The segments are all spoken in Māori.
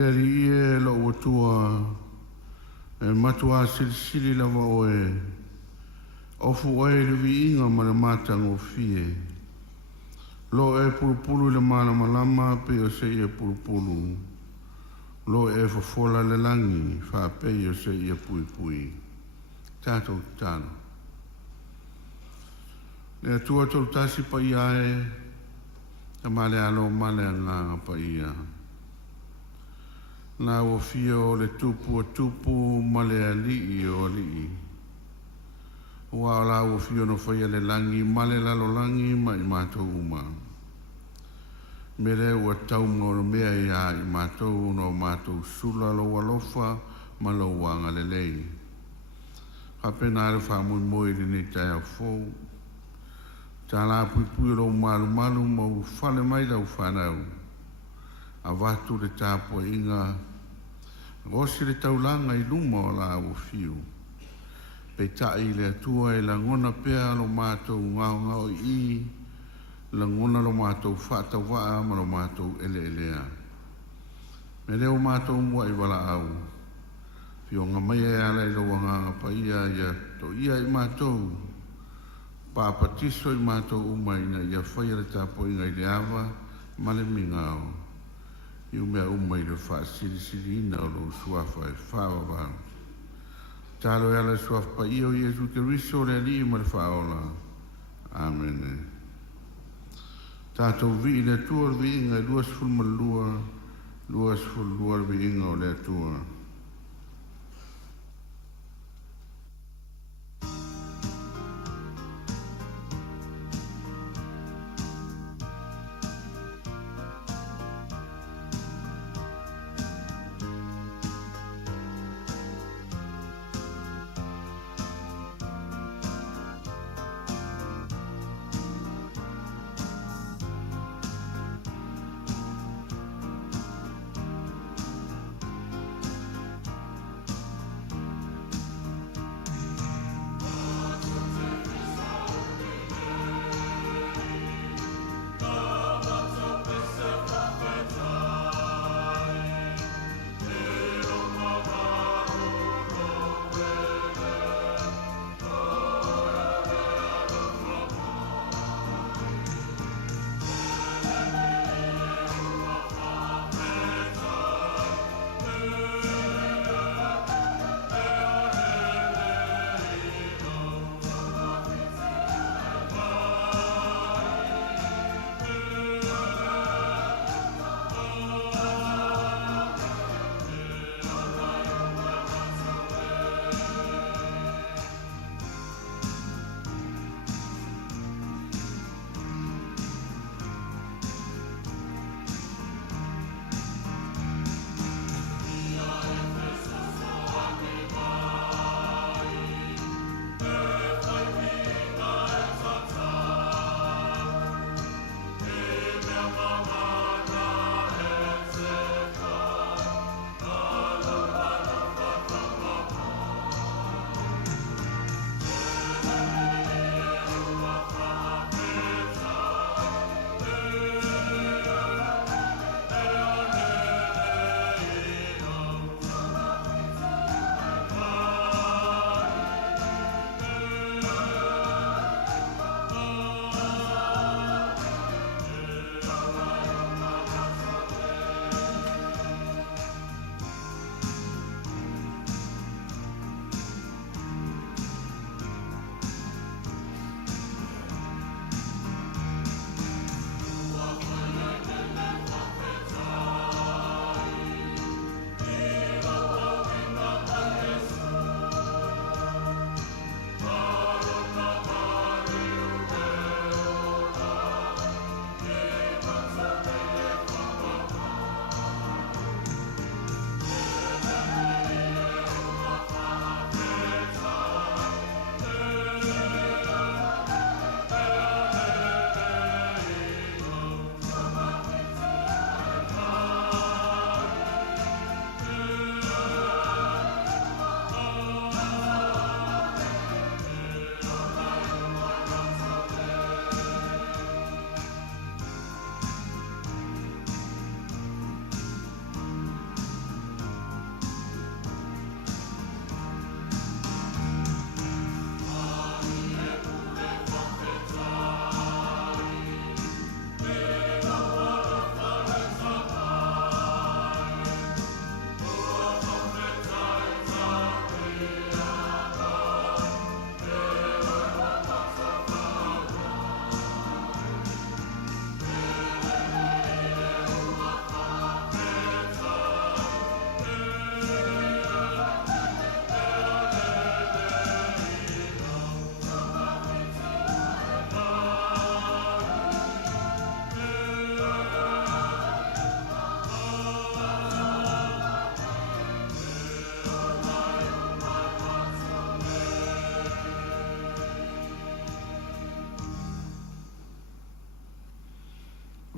Eri e lo watua e matua silisili lava oe ofu oe le vi inga ma le matanga o fie lo e pulupulu le mana malama pe o se e pulupulu lo e fofola le langi fa pe o se e pui pui tato tano le atua tol tasi pa ia e tamale alo male anga pa ia na o fio le tupu ma le alii o alii. Ua la o fio no whaia le langi, ma le lalo langi ma i mātou uma. Me le ua tau ngoro mea ia i mātou no mātou sula lo walofa ma lo wanga le lei. Hapena are wha mui moi ni tai a fōu. Tā la pui pui lo malu malu ma u whale mai lau whanau. A watu le tāpo inga Rosi le taulanga i luma o la o fiu. Pe tai le atua e la ngona pea lo mātou ngau ngau i, la ngona lo mātou whata waa ma lo mātou ele elea. Me leo mātou mua i wala au. Fio ngā mai e ala i lo wanganga pa ia to ia i mātou. Pāpatiso i mātou umaina ia whaia le tāpo inga i le awa, ma le mingao. Iu mea umai le wha siri ina o lo suafa e whawa wau. Talo e ala suafa pa iyo Iesu ke riso le ali ma le whaola. Amen. Tātou vi le tua vi inga luas fulma luas ful luar vi inga o le tua.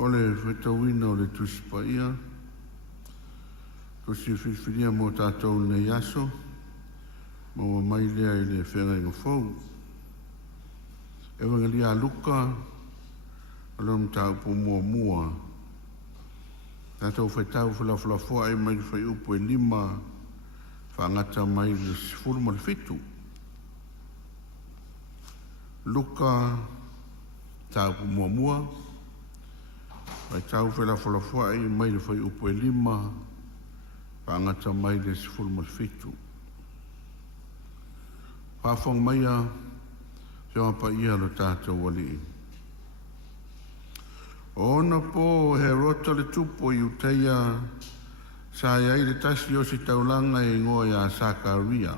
O le whetawina o le tuspaia, ko si whiwhiria mo tātou nei aso, ma wa mai lea i le whenga inga fau. E wangalia a luka, alom tau po mua. Tātou whaitau whalafulafoa e mai whai upo e 5, whangata mai le 17. Luka, tau po mua. Whaitau whalafulafoa e mai whai upo e 5, whangata mai le 17. Whawhong maia, Sia pa ia lo tātou wali. Ona po he rota le tupo i uteia sa iai le tasi o si taulanga e ngoa ia Sakaria.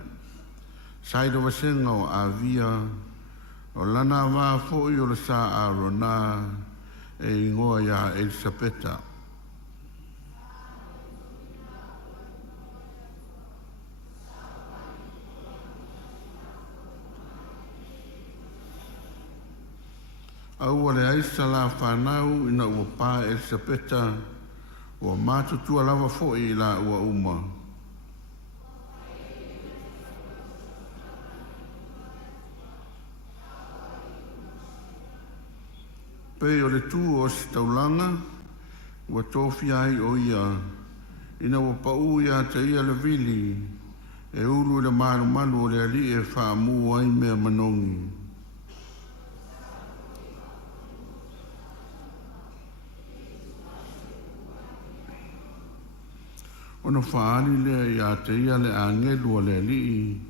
Saida wasenga o Avia o lana waa fo'i o le sa Arona e ngoa ia Elisabeta. Au le aisa la whanau ina ua pā Elisabeta ua mātutua lava fo'i la ua uma. Pei o le tū o si taulanga ua tofi ai o ia ina ua pa'u ia te ia le vili e ulu le manu o le ali e whaamu ai mea manongi. Ono whaani lea i a te ia le angelu o le alii,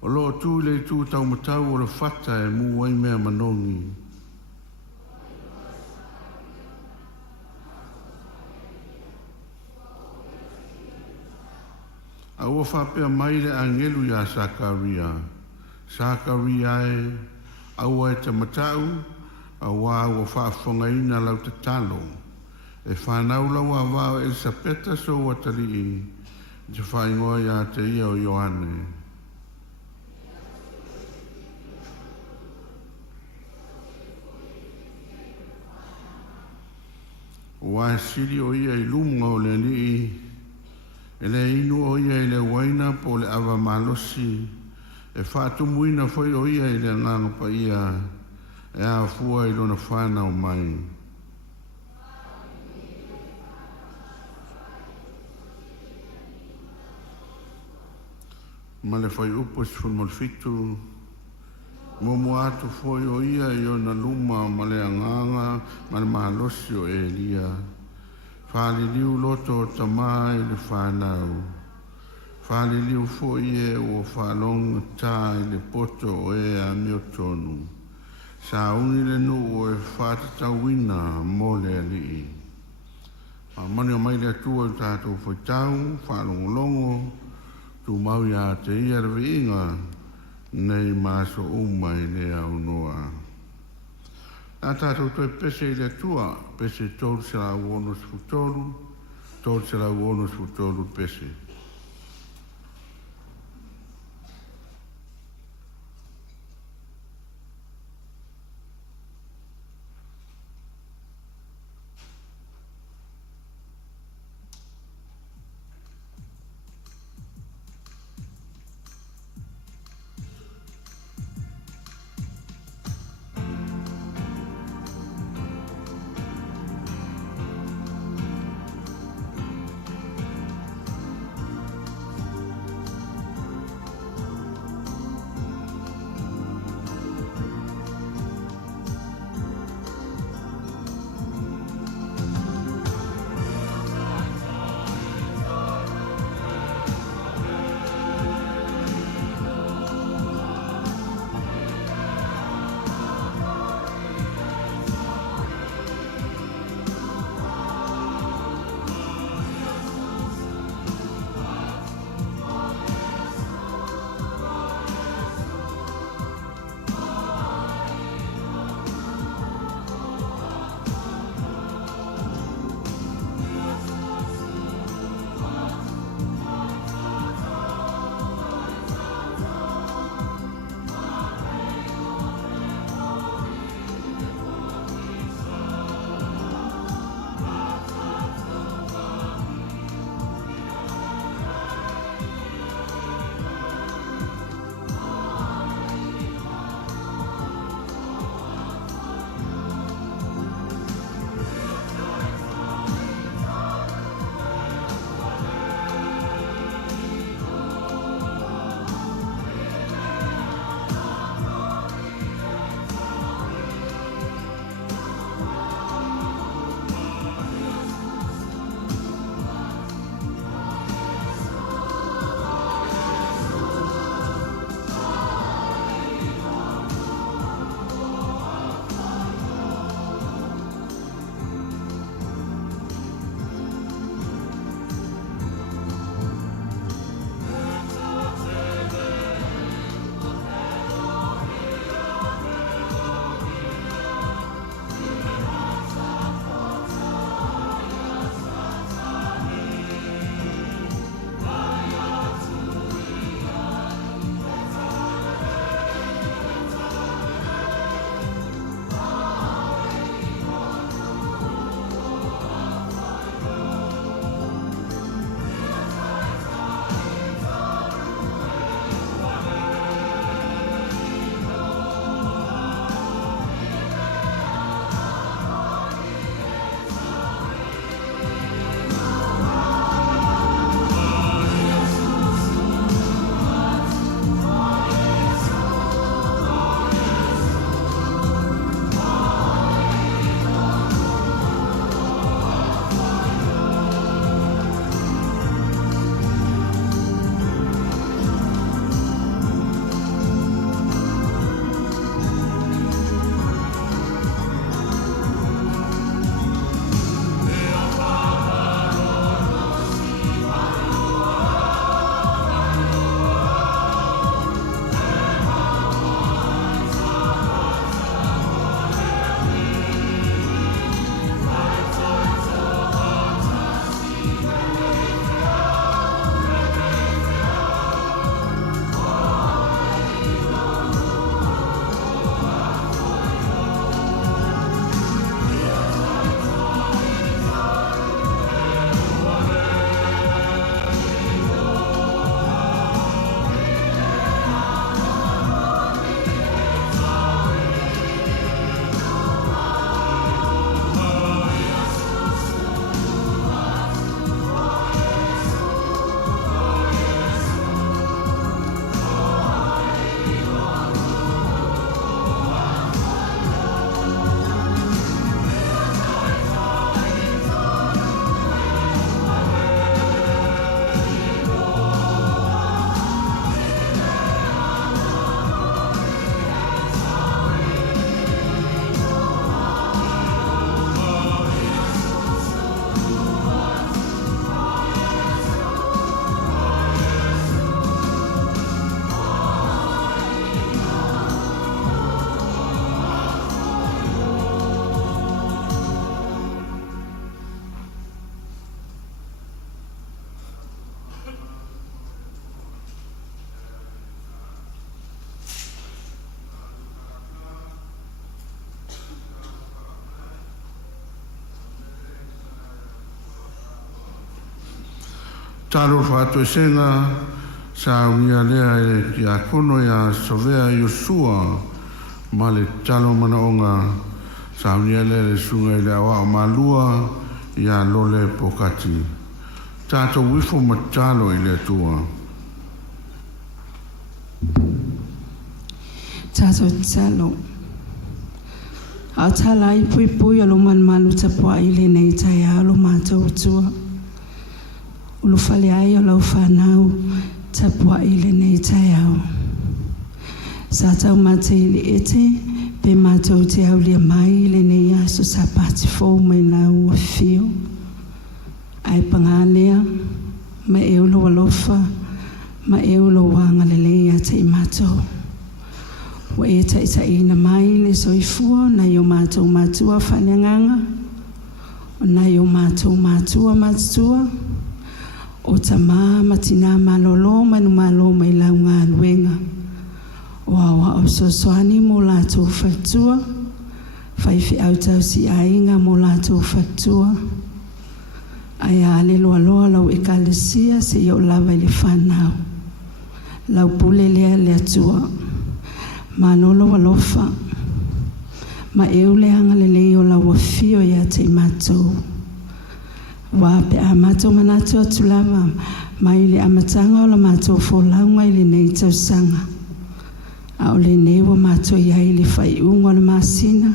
o loo tū le tū tau matau o le whata e mu ai mea manongi. A ua whapea mai le angelu i a Sakaria. Sakaria e, a ua e te matau, a ua whaafonga ina lau te talo. E whanau lau a wao Elisabeta so watali i te whaingoa ia te ia o Ioane. Wa siri o ia i lunga o le ni e le inu o ia i le waina po le awa malosi e whaatumuina foi o ia i le nganga pa ia e a fua i lona whanau mai. Ma le whai upo si fulmolfitu, momo atu foi o ia i o na luma ma le anganga ma le mahalosi o Elia. Whali liu loto o tamai le whanau. Whali liu foi e o whalonga tai le poto o e a miotonu. Sa uni le nu o e whatatawina mo le alii. Mani o mai le atua i tātou whaitau, whalongolongo, tu mau ia te ia rewinga nei maso umai le au noa. Nā tātou toi pese i le tua, pese tōru se la uono sfutolu, tōru se la uono sfutolu pese. talo whātua senga sa unia lea e ki a kono ia sovea Iosua ma le talo manaonga sa unia lea le sunga i le awa o malua ia lole pokati. Tato wifo matalo i le tua. Tato talo. Au tala i pui pui alo man malu tapua i le nei tai alo mātou tua. Ulu fale ai o lau whanau tapua i le nei tai au. Sa tau mate i le ete pe mātou te au lia mai i le nei aso sa pati fōu mai lau a fio. Ai pangalea ma e ulo walofa ma e ulo wanga le leia te i mātou. Wa e ta ina mai le soifua na yo mātou mātua whanenganga o na yo mātou mātua mātua o ta mā matina malolo manu malo mai lau ngā luenga o awa o sosoani mo lātou whatua whaifi au tau si ainga mo lātou whatua ai a le loa loa lau e kalesia se yo lawa i le whanau lau pule lea le atua ma nolo walofa ma eule anga le leo la wafio ya te matou wa pe a matou manatou atulava ma ile amatanga o la matou folaunga ile nei tau sanga a o le nei wa matou ia ile fai unga le masina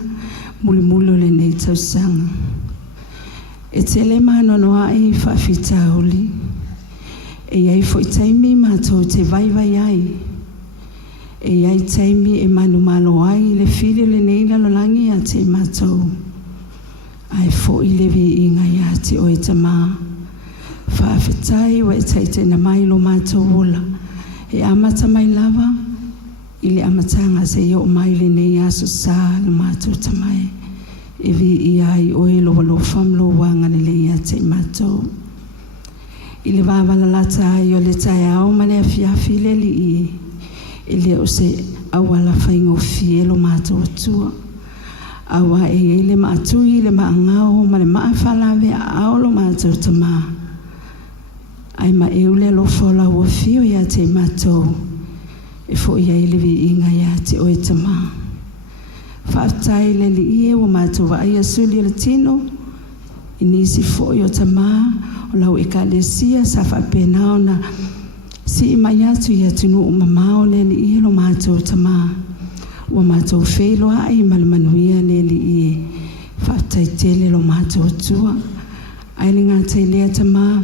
mulimulo le nei tau sanga e tele manono ai whawhitauli e iai fo i taimi matou te vai vai ai e ai taimi e manu malo ai le fili le neila lo langi a te matou. Ai fo i le vi inga ia te o e tama. Whaafetai wa e taite na mai lo matou wola. E amata mai lava i le amatanga se i o mai le nei aso sa lo matou tamai. E vi i ai o e lo walo famlo wanga le leia te matou. I le wavala lata ai o le tai au mane a fiafi le li i. Ele o se awala whaingo fielo mātou atua. Awa e ele mātui le maangao ma le maafalawe a aolo mātou tamā. Ai ma eule lo fola ua fio ia te mātou. E fo ia ele vi inga ia te oe tamā. Whaatai le li ie o mātou wa aia suli le tino. Inisi fo i o tamā o lau e ka le sia sa whapenao na si mai atu ia tunu o mamao le li ie lo mātou tamā. Ua mātou whelo ai ma le manuia le li ie. Whaatai tele lo mātou atua. Ai le ngā teilea tamā.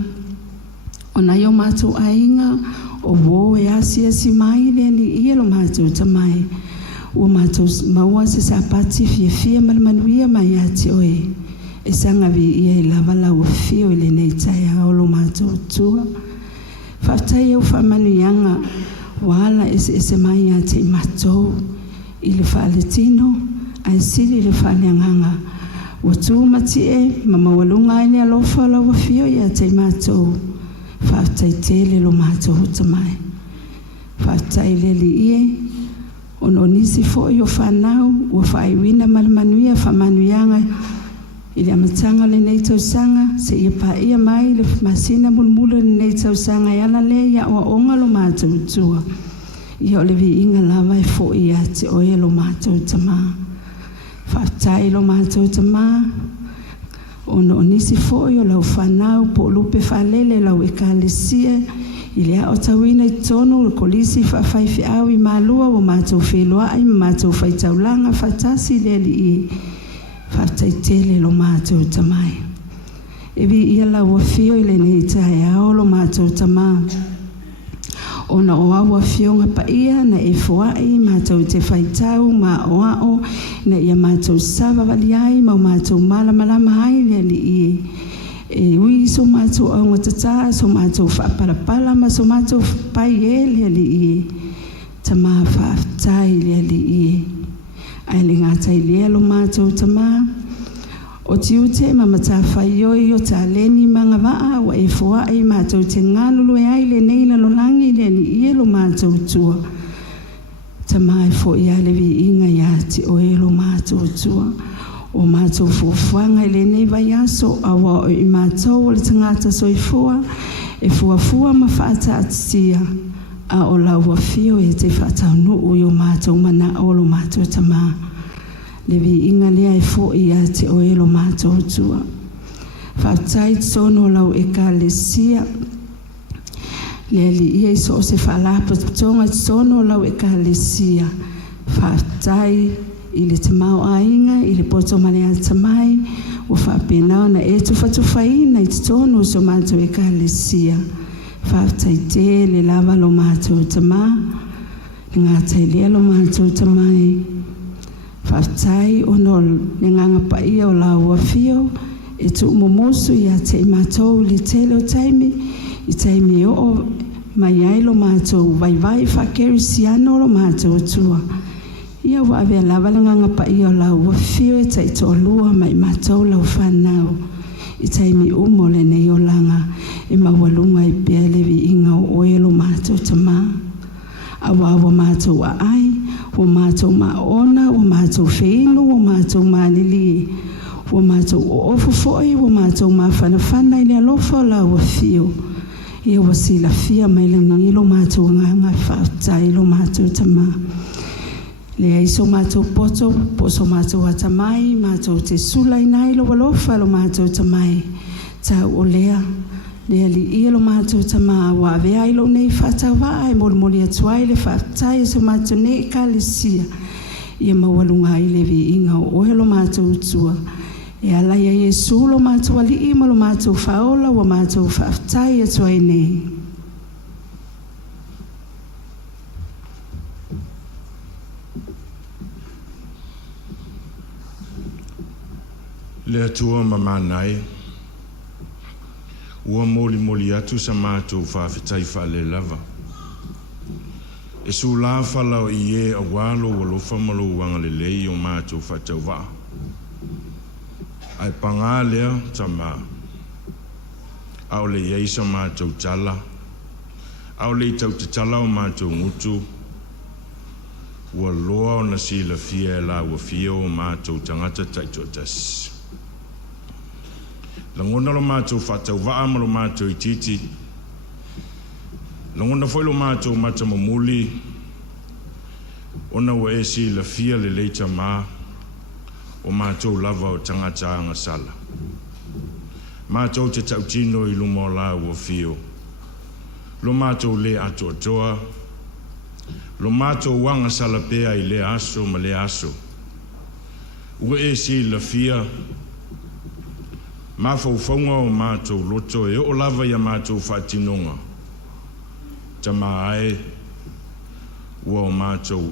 O na yo mātou ainga o wo e asia si mai le li ie lo mātou tamai. Ua mātou maua se sa pati fia ma le manuia mai ati oe. E sanga vi ia i lava lau fio i le nei tai hao lo mātou atua. Whaatai au whamanuianga wala ese mai a te matou i le whaaletino a siri le whaaleanganga ua tūmati e mamawalunga i le alofa la wafio i a te matou whaatai tele lo matou tamai whaatai le li ie ono nisi fo i o whanau ua whaaiwina malamanuia whamanuianga i le amatanga le nei tausanga se ia pa ia mai le masina mulmula le nei tausanga i ala le ia oa onga lo mātou tua. Ia o le vi inga lava e fo ia te oe lo mātou tamā. Whaatai lo mātou tamā. Ono o nisi fo i o lau whanau po lupe whalele lau e kālesia i lea o tawina i tono o kolisi whawhaifi au i mālua o mātou wheloa ai mātou whaitaulanga whatasi le li i. Whaatai tele lo mātou tamai. E vi ia lau fio i le nei tai ao lo mātou tamā. Ona o awa fionga pa ia na e fuai mātou te whaitau ma o ao na ia mātou sawa wali ai ma mātou malamalama hai le li i. E ui so mātou au ngatata so mātou whaaparapala ma so mātou pai e le li i. Tamā whaatai le li i. Ai le ngātai lea lo mātou tamā. O tiute ma mata whaioi o tā leni manga waa wa e fua ai mātou te ngālulu e ai le neila lo langi le ni ie lo mātou tua. Tamā e fo ia le vi inga ia te oe lo mātou tua. O mātou fufuanga i le nei vai aso awa o i mātou o le tangata soifua e fuafua ma whaatatia a o lau fio e te whaataunu i o mātou mana o lo mātou tamā. Le vi inga lea e fo i a te o e lo mātou tua. Whaatai tono lau e ka le sia. Le li ia iso o se whalapa tonga tono lau e ka le sia. Whaatai i le te mau ainga, i le poto mane a tamai, o whapenao na e tu whatuwhaina i te tono so mātou e ka le sia. Whaatai te le lava lo mātou tamā, le ngātai lea lo mātou tamai. Whaatai ono le nganga pa ia o lau wafio, e tu umomosu i a te mātou le tele o taimi, i taimi o mai ai lo mātou, vai whakeri siano lo mātou tua. Ia wa avea lava le nganga pa ia o lau wafio e tai to lua mai mātou lau whanau. I taimi umo le nei o langa, e mawalunga i pia levi inga o oe lo mātou tamā. Awa mātou a ai, wa mātou maona, wa mātou wheinu, wa mātou mālili, wa mātou o ofofoi, wa mātou mawhanawhana i le alofa o lau wafio. Ia wa sila fia mai le ngilo mātou nganga whaatai lo mātou tamā. Le aiso mātou poto, poso mātou atamai, mātou te sulai nai lo walofa lo mātou tamai. Tau o lea, lea li ia lo mātou tamā, wa avea ilo nei whaatawa e mori atuai le whaatai so mātou ne ka le sia. Ia mawalunga i le vi inga o oe lo mātou tua. E alaia Yesu lo mātou ali ima lo mātou whaola wa mātou whaatai atuai nei. Le atua mamanai, ua moli atu sa mātou whawhitai whale lava. E su la whalau i e a walo wa lofa malo wanga le lei o mātou whatau wā. Ai panga lea tama, au le yeisa mātou tala, au le tau te tala o mātou ngutu, ua loa o na sila fia e la ua fia o mātou tangata taitotas. Langona lo mātou whatau waa ma lo mātou i titi. Langona foi lo mātou mata mamuli. Ona wa e si la fia le leita mā. O mātou lava o tangata anga sala. Mātou te tautino i lumo la ua fio. Lo mātou le ato atoa. Lo mātou wanga sala pea i le aso ma le aso. Ua e si la fia. Mawhauwhaunga o mātou loto e o lava ia mātou whatinonga. Tama ai ua o mātou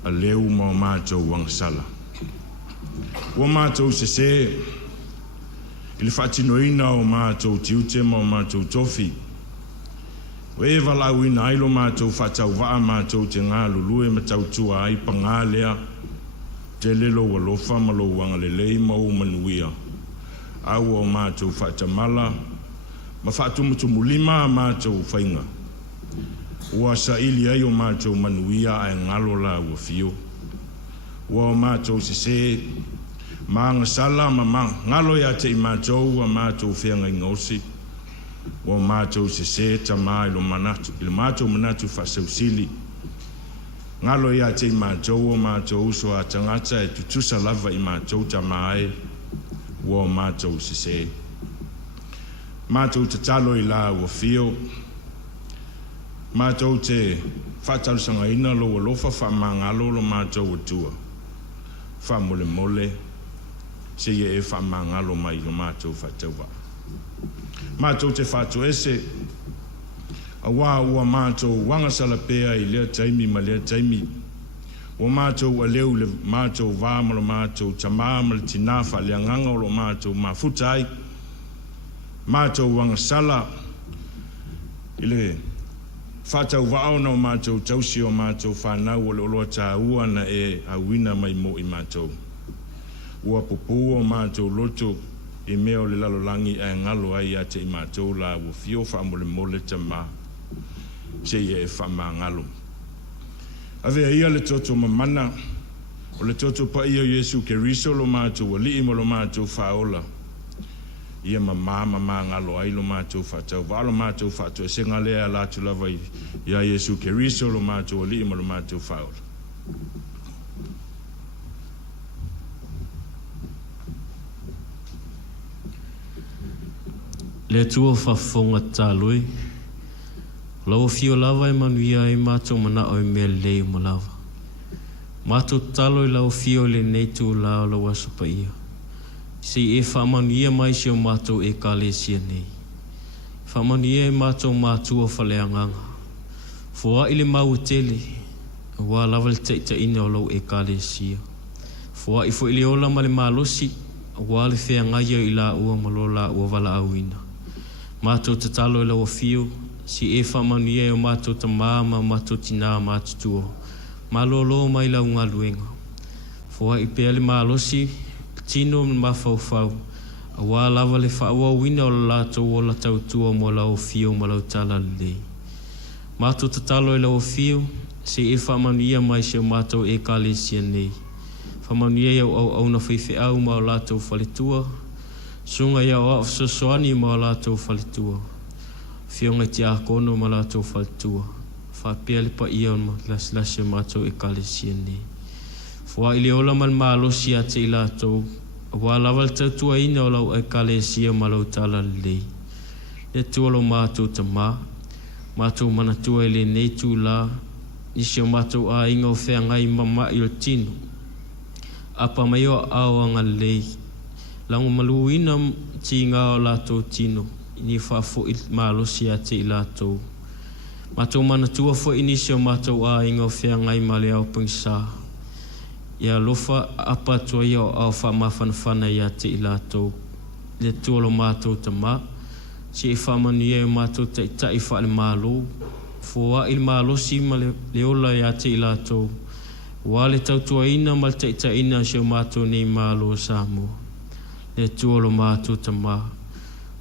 a leu ma o mātou wangsala. Ua mātou se ili whatinoina o mātou tiute ma o mātou tofi. O e walauina ailo mātou whatau waa mātou te ngā lulue ma tautua ai pangālea te lelo walofa ma lo wangalelei ma o manuia. Au o mātou whaatamala, ma whaatumutumu lima mātou whainga. Ua sa ili ai o mātou manuia ai ngalo la ua fio. Ua o mātou se maanga sala ma ngalo ia te i mātou a mātou whianga ingosi. Ua o mātou se tama ilo mātou manatu whasausili. Ngalo ia te i mātou o mātou uso a tangata e tutusa lava i mātou tama ai. Ua o mātou se. Mātou te talo i la ua fio. Mātou te whatalusanga ina lo lofa whamangalo lo mātou atua. Whamole mole. Se ie e whamangalo mai lo mātou whataua. Mātou te whatu ese. A wā ua mātou wangasala pēa i lea taimi ma lea taimi. O mātou a leu le mātou vāma lo mātou tamāma le tinafa le anganga o lo mātou mafutai. Mātou wangasala i le whātau vāona o mātou tausi o mātou whānau o le oloa tā ua na e awina mai mo i mātou. Ua pupu o mātou loto i mea o le lalolangi e ngalo ai a te i mātou la ua fio whaamole mole tamā. Se e whamā ngalo. Avea ia le toto mamana, o le toto pa ia Yesu Keriso lo mātou, o li ima lo mātou whaola. ia mama ngalo ai lo mātou whātau. Wā lo mātou whātau, se ngā lea lātu lava i ia Iesu Keriso lo mātou o li ma lo mātou whaora. Le tua whafonga tālui, lau fio lava e manuia e mātou mana o mea lei mo lava. Mātou talo i lau fio le neitu lao lau asapa ia. Se e whamanuia mai si o mātou e kālesia nei. Whamanuia e mātou o whaleanganga. Fua i le mau tele, wā lava le teita ina o lau e kālesia. Fua i fo i le ola ma le mālosi, wā le whea ngaia i la ua malo la ua wala auina. Mātou te talo i lau fio, si e whamanuia o mātou ta māma, mātou tina mātou tuo. Malolo mai lau ngā luenga. Fua i pēle mālosi, tino mawhauwhau, a wā lava le whaua wina o la lātou o la tautua mo lau fio ma lau tala lei. Mātou te talo i lau fio, se e whamanuia mai se o mātou e kālesia nei. Whamanuia iau au na whaiwhi au ma o lātou whaletua, sunga iau au sosoani ma o lātou whaletua. Whionga te ākono ma lātou whaletua. Whapea le pa ia ma lasilasi o mātou e kālesia nei. Fua ili ola man mālosi a te i lātou, wā lawal tautua ina o lau e kālesia ma lau tala lei. Le tualo mātou ta mātou manatua i le nei tū la, nisi o mātou a inga o whea ngai mama i o tino. Apa mai o aoanga lei, lango malu ina ti ngā o lātou tino, ni whafo i mālosi a te i lātou. Mātou manatua fo inisi o mātou a inga o whea ngai ma le au pungsā. Ia lofa apa tua ia o au whamawhanawhana ia te i lātou. Le tualo mātou ta si e whamanuia o mātou ta i wha le mālo. Fua il mālosi ma le ola ia te i lātou. Wā le tautua ina ma le ta ina si o mātou nei mālo Samoa. Le tualo mātou ta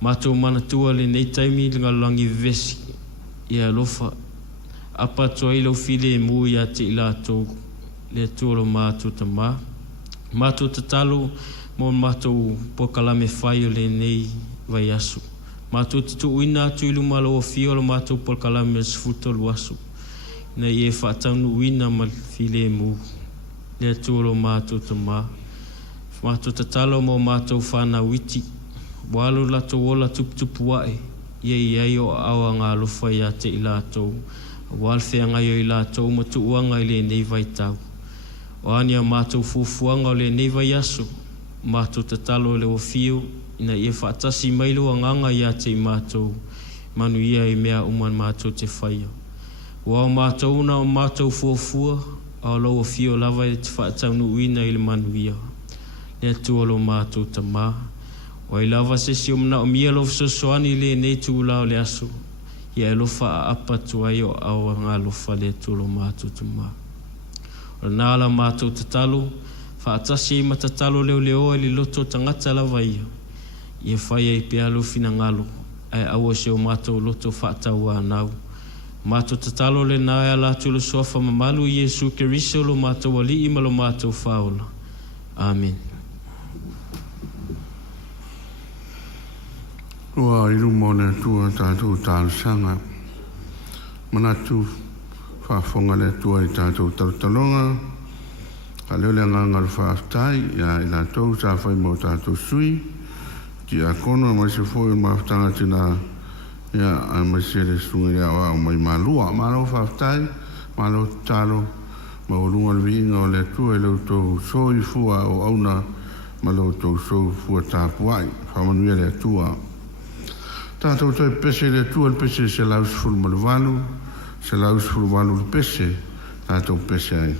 Mātou manatua le nei taimi ngā langi vesi. Ia lofa apa tua i lau file mu ia te i lātou. Le tualo mātou ta Mātou ta talo mo mātou pokalame whai o le nei vai asu. Mātou te tuuina atu ilu malo o fio lo mātou pokalame sfutolu asu. Na ie whaataunu uina ma file mu. Le tualo mātou ta Mātou ta talo mo mātou whana witi. Walo lato wola tuputupu wae. Iei o awa ngā lofa ia te i lātou. Walwhea ngai o i lātou ma tuuanga i le nei vai tau. O ania mātou fufuanga o le nei vai aso. Mātou te talo le o fio. Ina ia whaatasi mailo a nganga ia te i mātou. Manu ia i mea uman mātou te whaia. Wao mātou na o mātou fuafua. Ao lau o fio lava e te whaataunu uina i le manu ia. Le tualo mātou ta O i lava se si o mna o mia lof sosoani le nei tū lao le aso. Ia e lofa a apa tuai o awa ngā lofa le tualo mātou ta O nāla mātou te talo, whaatasi i matatalo leo leo e li loto tangata lava ia. Ia whaia i pia lufina ngalo, ai awa se o mātou loto whaatau anau. Mātou te talo le nāia la tūlo sofa mamalu i Iesu Keriso lo mātou ali i malo mātou whaola. Amen. Ua iru mone tua tātou tānsanga. Manatu whaafonga le tua i tātou tarutalonga. Ka leo le ngangar whaaftai ia i la tau sa whai mo tātou sui. Ki a kono a maise fōi maaftanga tina ia a maise le sunga ia o mai malua. Malo whaaftai, malo talo, ma o lunga le inga o le tua i leo tau soi fua o auna ma leo tau soi fua tāpuai. Whamanuia le tua. Tātou toi pese le tua le pese se laus fulu ma le walu, se laus fulu walu le pese, tātou pese ai.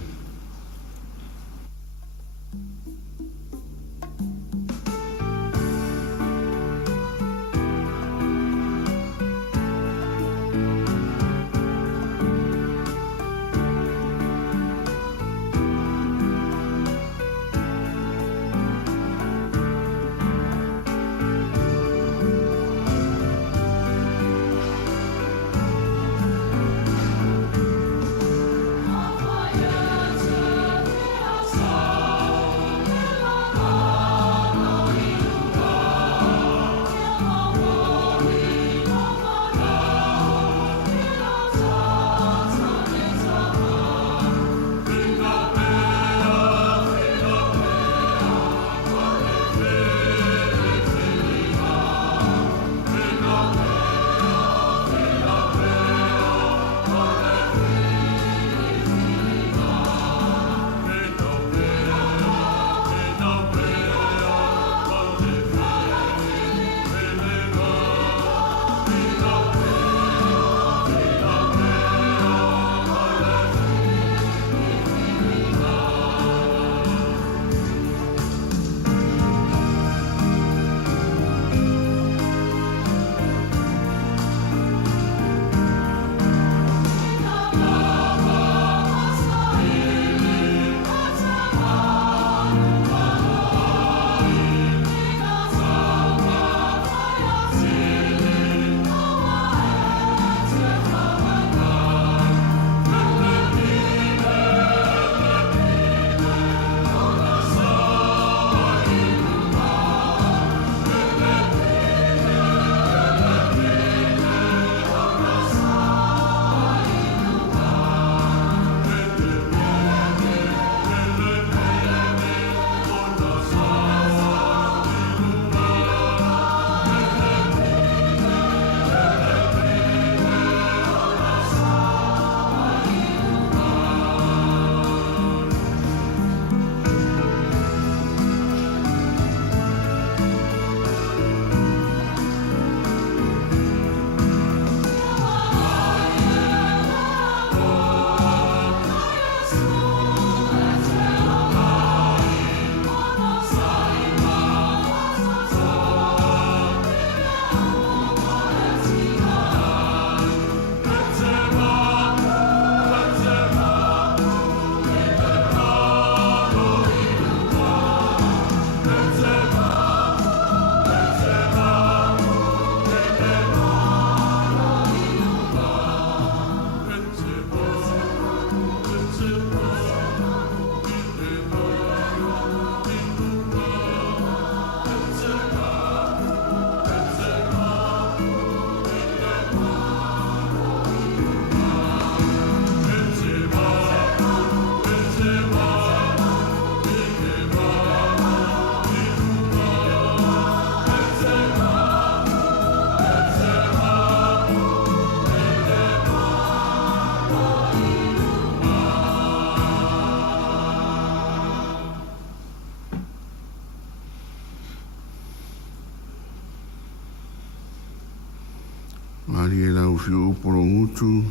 utu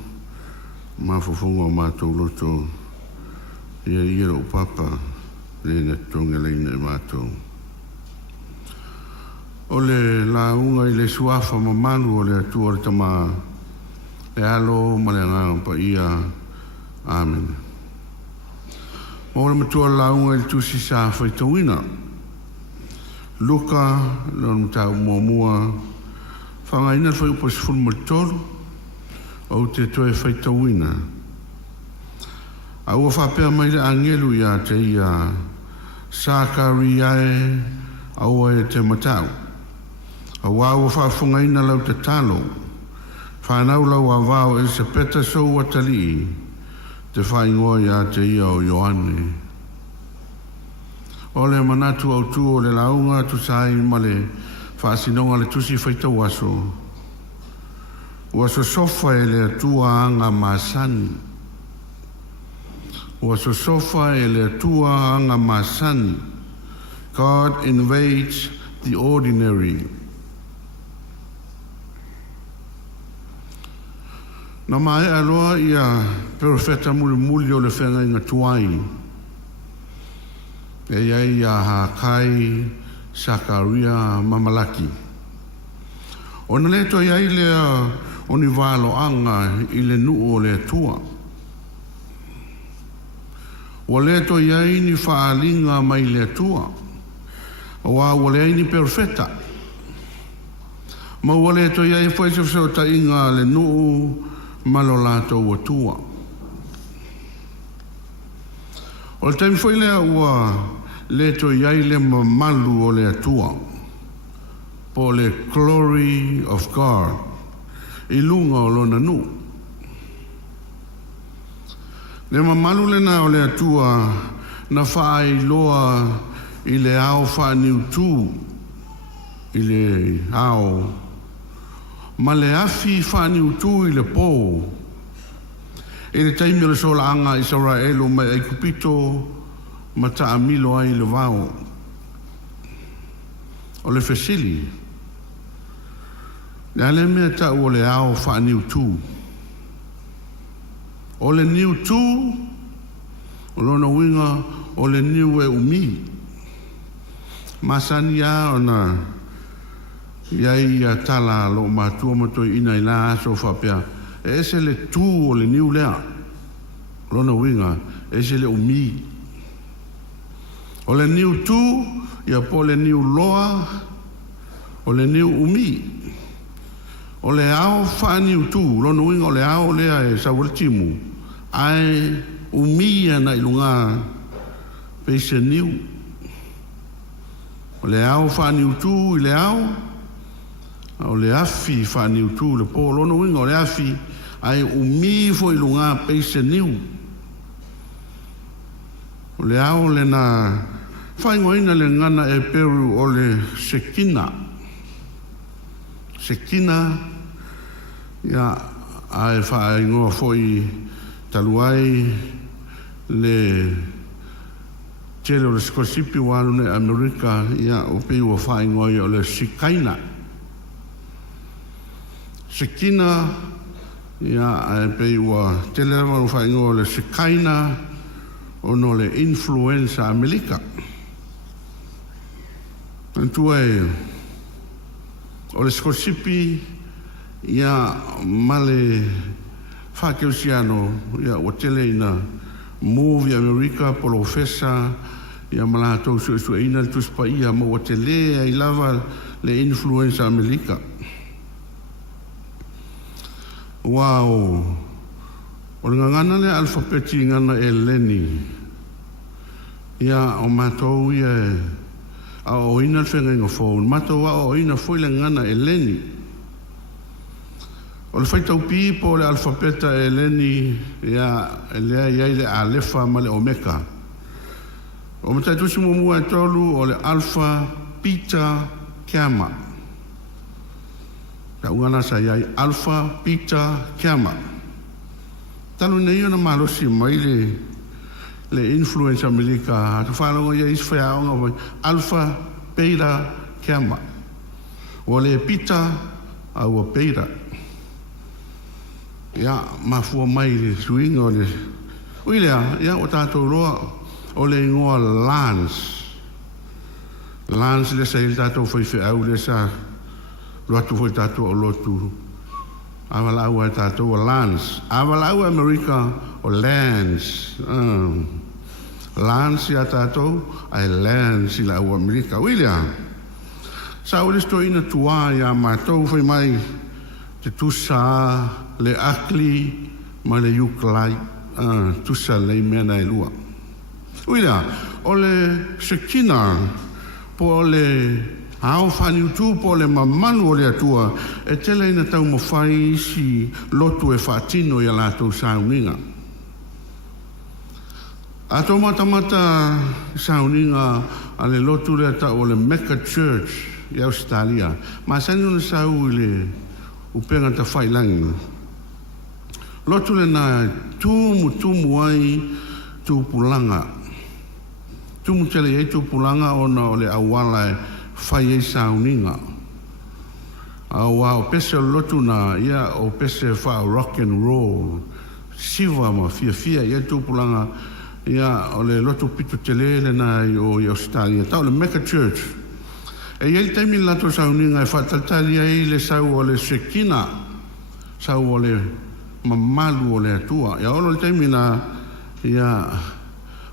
ma fofonga o mātou loto ia o papa le na tonga leina e mātou. O le launga i le suafa ma manu o le atua o le tama e alo ma le ngā pa ia. Amen. O le matua launga i le tusi sa whaitawina. Luka, le matau mua whangaina whai upas fulmatolu o te toe whaitawina. A ua whapea mai le angelu ia te ia Sakariae a ua e te matau. A ua whafungaina lau te talo. Whanau lau a vau e se peta sou atali te whaingoa ia te ia o Ioane. O le manatu au tu o le launga tu sai ma le whaasinonga le tusi whaitau aso. Waso sofa e le atua anga masani. Waso sofa e le atua anga masani. God invades the ordinary. Na mai aloa ia perfeta muli o le whenga inga tuai. E iai ia Hakai Sakaria Mamalaki. Ona le to iai lea oni valo anga i le nuu o le atua. Wa le to iai ni whaalinga mai le atua. Wa le ai ni perfeta. Ma wa le to iai whaisafsau ta inga le nuu malo lato ua tua. O le taimi foi lea ua le to iai le mamalu o le atua. Po le glory of God. I lunga o lona nu. Le mamalu le na o le atua na whaai loa i le ao whaaniu tū. I le ao ma le afi whaaniu tū i le pō. E le taimi le sola anga Israelu mai ai kupito ma ta amilo ai le vau. O le fesili. Le ale mea ta o le ao whaaniu tū. O le niu tū, o lona winga o le niu e umi. Masani a o na iai a tala lo matua matoi ina ina aso whapea. E se le tū o le niu lea. Lona winga, e se le umi. O le niu tū, ia po le niu loa, o le niu umi. O le ao whaaniu tū, lona winga o le ao lea e sawaltimu. Ai umia na ilunga peise niu. O le ao whaaniu tū i le ao, o le afi whaaniu tū le pō, lona winga o le afi, ai umi fo ilunga peise niu. O le ao le na whaingoina le ngana e peru o le sekina. Sekina, ia ai whaingoa foi taluai le tele o le skosipi walune Amerika, ia o pei ua whaingoa o le sikaina. Sekina, ia ai pei ua tele o whaingoa o le sikaina, ono le influenza Amerika. Antua e o le skosipi ia male whakeusiano ia o tele ina movie Amerika polo fesa ia malatou su ina tuspa ia mo o tele i lava le influenza Amerika. Wow. O le ngana le alfabeti ngana e leni. Ia o matou ia a o ina whenga inga phone. Matou a o ina foi le ngana e leni. O le whaitau pi po le alfabeta e leni ia lea iai le alefa ma le omeka. O matai tusi mua e tolu o le alfa pita kiama. Ta ungana sa iai alfa pita kiama. Talo nei ona malosi mai le influenza Amerika. Tu whanonga ia isi whaonga mai alfa peira kiama. O le pita au a peira. ia mafua mai le suinga o le uilea ia o tātou roa o le ingoa Lance le sa il tātou whaiwhi au le sa loatu foi tātou o lotu awala au e tātou o Lance awala au Amerika o Lance Lance ia tātou ai Lance i la au Amerika uilea sa o le sto ina tua ia mātou whai mai te tusa le akli ma le yuklai tusa le mena e lua uilea o le Shekina po le ao whani utu po le mamanu o le atua e tele ina tau mawhai si lotu e whaatino i a lātou sauninga. A tō mata sauninga a le lotu le ata o le Mecca Church i Australia. Ma sani una sau i le upenga ta whailangi. Lotu le na tumu ai tūpulanga. Tumu tele e tūpulanga ona o le awala e whai e sauninga. Awa o pese o lotu na ia o pese wha rock and roll. Siva ma fia ia tūpulanga ia o le lotu pitu tele le na o i Australia. Tau le Mecca Church. E iei taimi lato sauninga e whatatali ai le sau o le Shekina. Sau o le mamalu o le atua. Ia olo le taimi na ia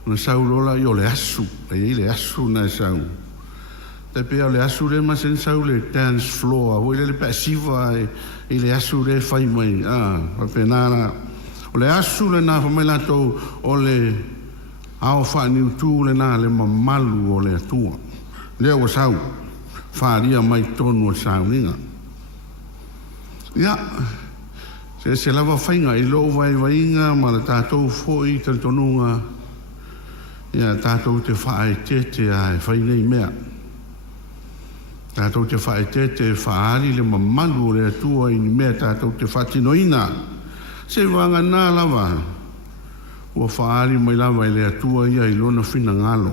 na sau rola i o le asu. E iei le asu na e sau. Te pea o le asu le masen sau le dance floor. Hoi le pea siva i le asu le whai mai. Penara. O le asu le na whamai lato o le ao whaani utu le na le mamalu o le atua. Lea o sau. Whaaria mai tonu o sauninga. Ia. Se lava whainga i loo vai ma le tātou fōi te tonunga. Ia tātou te whae tete a e whainei mea. Tātou te whae tete whaari le mamalu o le atua i ni mea tātou te whatinoina. Se wanga nā lava. Ua whaari mai lava i le atua ia i lona whina ngalo.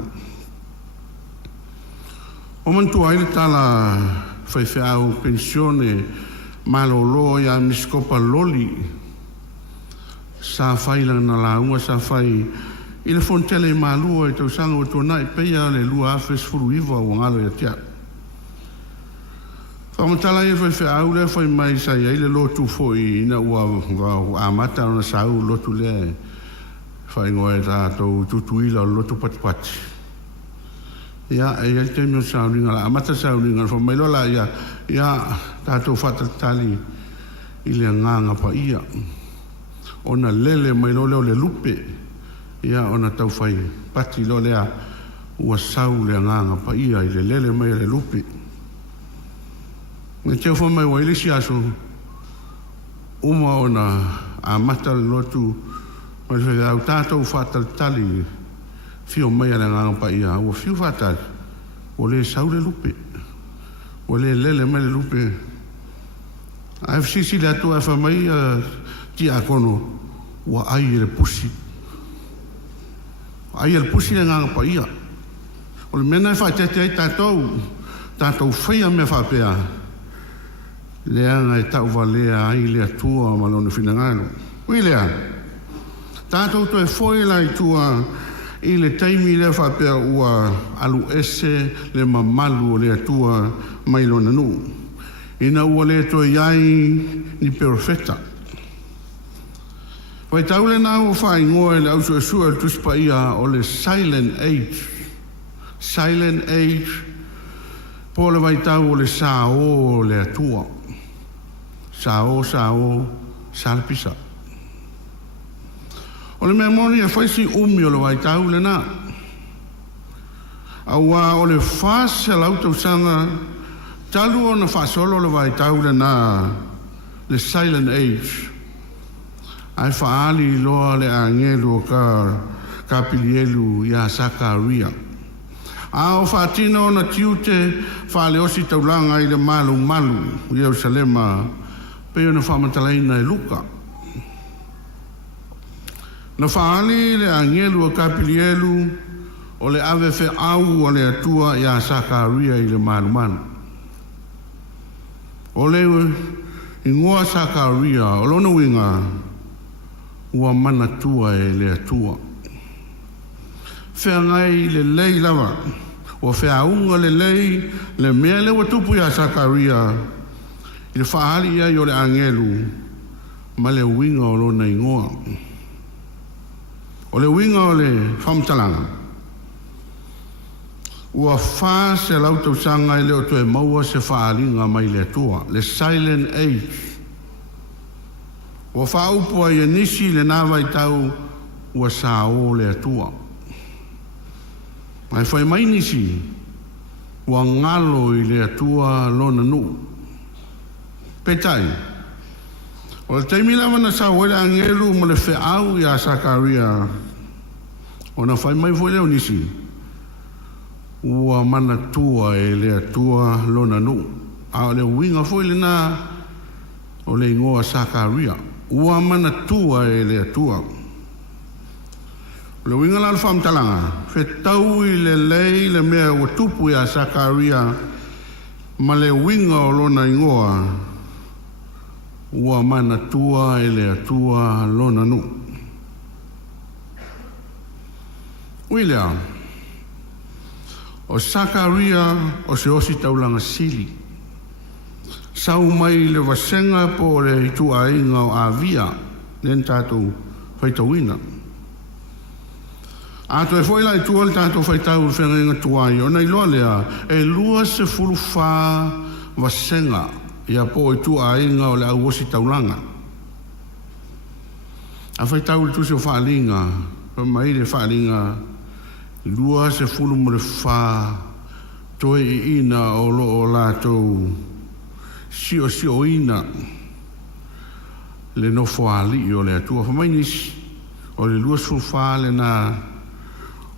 O mantu aile tala whaiwheau pensione malolo ia miskopa loli. Sa whailang na launga sa whai i le fontele malua i tau sanga o tōna i peia le lua awhes furu iwa o ngalo ia tia. Whamatala i whaiwheau le whai mai sa ia i le lotu fōi ina ua amata ona sau lotu le whai ngoe tātou tutuila o lotu patipati. Ia e el temi o sauninga la amata sauninga fa mai lola ia tātou whatatali i le nganga pa ia ona lele mai lole o le lupe ia ona tau whai pati lolea ua sau le nganga pa ia i le lele mai le lupe me teo fa mai wailisi aso uma ona amata le lotu mai se au tātou whatatali fio mai ala nganga pa ia o fio fatal o le sau le lupe o le lele mai le lupe a fisi la tua fa mai ti a kono wa ai le pusi le nganga pa ia o le mena fa te tātou whaia me fa pea le anga e tau valea ai le atua malone fina ngano ui lea tātou to e foi la i tua i le taimi le whapea ua alu ese le mamalu o le atua mai lona nu. Ina ua le to iai ni perfecta. Wai tau le nā ua whai ngoe le ausu esua le tuspa ia o le silent age. Silent age po le vai tau o le sao le atua. Sao, salpisa. O le mea moni e whaisi umi o le waitau le nā. Aua o le whase lautau sanga, talu o na whasolo le waitau le nā, le silent age. Ai whaali loa le angelu o ka pilielu ia Sakaria. A o whaatino na tiute whaale osi taulanga i le malu i Jerusalema, peo na whamatalaina e Luka. Na whaali le angelu o kapilielu o le ave fe au o le atua ia Sakaria i le manumanu. O le Ingoa Sakaria, o lona winga, ua mana tua e le atua. Whea ngai le lei lava, ua whea unga le lei, le mea le watupu ia Sakaria, i le whaali ia i o le angelu, ma le winga o lona ingoa. O le winga o le whamtalanga. Ua wha se lautau sanga i leo toe maua se whaalinga mai le atua, le silent age. Ua wha upua i nisi le nawa i tau ua sa o le atua. Mai whai mai nisi, ua ngalo i le atua lona nu. Petai, o le taimi lava na sa wele angelu ma le wheau i a Sakaria, o na whai mai fo leo nisi, ua mana tua e le atua lona nu. A le winga foi le na o le ingoa Sakaria. Ua mana tua e le atua. Le winga la whamtalanga. Whetau i le lei le mea ua tupu a Sakaria. Ma le winga o lona ingoa. Ua mana tua e le atua lona nu. William. O Sakaria o se osi taulanga sili. Sau mai le wasenga po le hitua inga o avia, nen tātou whaitauina. Ato e fwoi lai tua le tātou whaitau whenga inga tuai, o nei loa lea, e lua se fulu wha wasenga, ia po hitua inga o le au osi taulanga. A whaitau le tusi o whaalinga, mai le whaalinga, lua se fulu mo le wha toe i ina o lo o lātou si o ina le no whaali o le atua whamainis o le lua su wha le na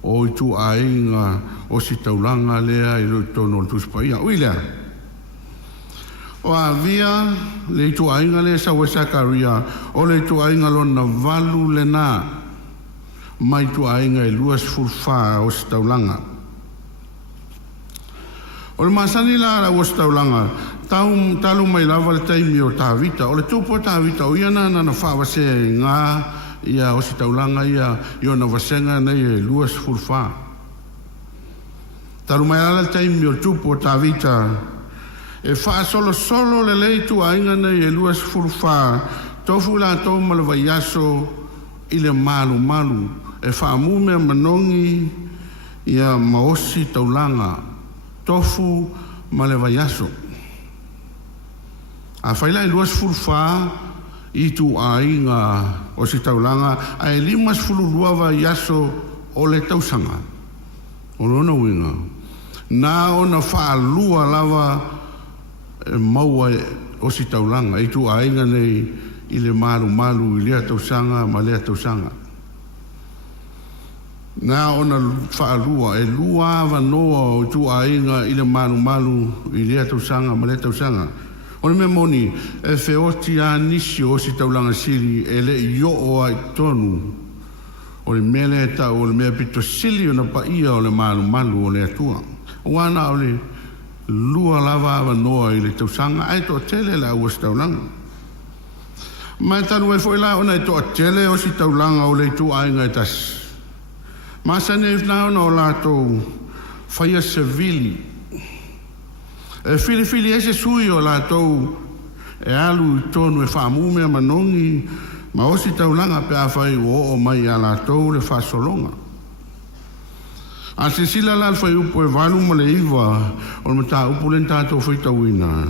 o i tu a inga o si taulanga lea i lo tono le tuspaia uilea o a via le tu a inga le sa wa Sakaria o le tu a inga lo na valu le na mai tu ainga e luas fulfa o staulanga. O le masani la o staulanga, talu mai lava le taimi o tāwita, o le tupo tāwita o iana na whawase ngā ia o staulanga ia i o na wasenga nei e luas fulfa. Talu mai ala le taimi o tupo tāwita, e wha solo le leitu ainga nei e luas fulfa, tofu la tau malawai aso i le malu. E whaamume manongi ia maosi taulanga tofu ma le vaiaso. A whaila i luas fulfa i tu a inga o si taulanga a e limas fulu lua vaiaso o le tausanga. O lona winga. Nā o na whaalua lava e maua o si taulanga i tu a inga nei i le malu i lea tausanga ma lea tausanga. Nā ona whaalua e lua wanoa o tu a inga i le malu i lea tausanga ma lea tausanga. O le mea moni e whioti a nisi o si taulanga siri e le i o ai tonu. O le mea le ta o le mea pito sili o na pa ia o le malu o le atua. O ana o le lua lava wanoa i le tausanga ai to tele la ua si taulanga. Mai tanu e fwoi la ona i to tele o si taulanga o le tu a inga i tasi. Masane ifnao no lato faya sevili. E fili ese sui o lato e alu i tonu e whaamume a manongi ma osi taulanga pe a whai o mai a lato le whasolonga. A se sila la whai upo e walu ma le iwa o le mata upo len tato whai tauina.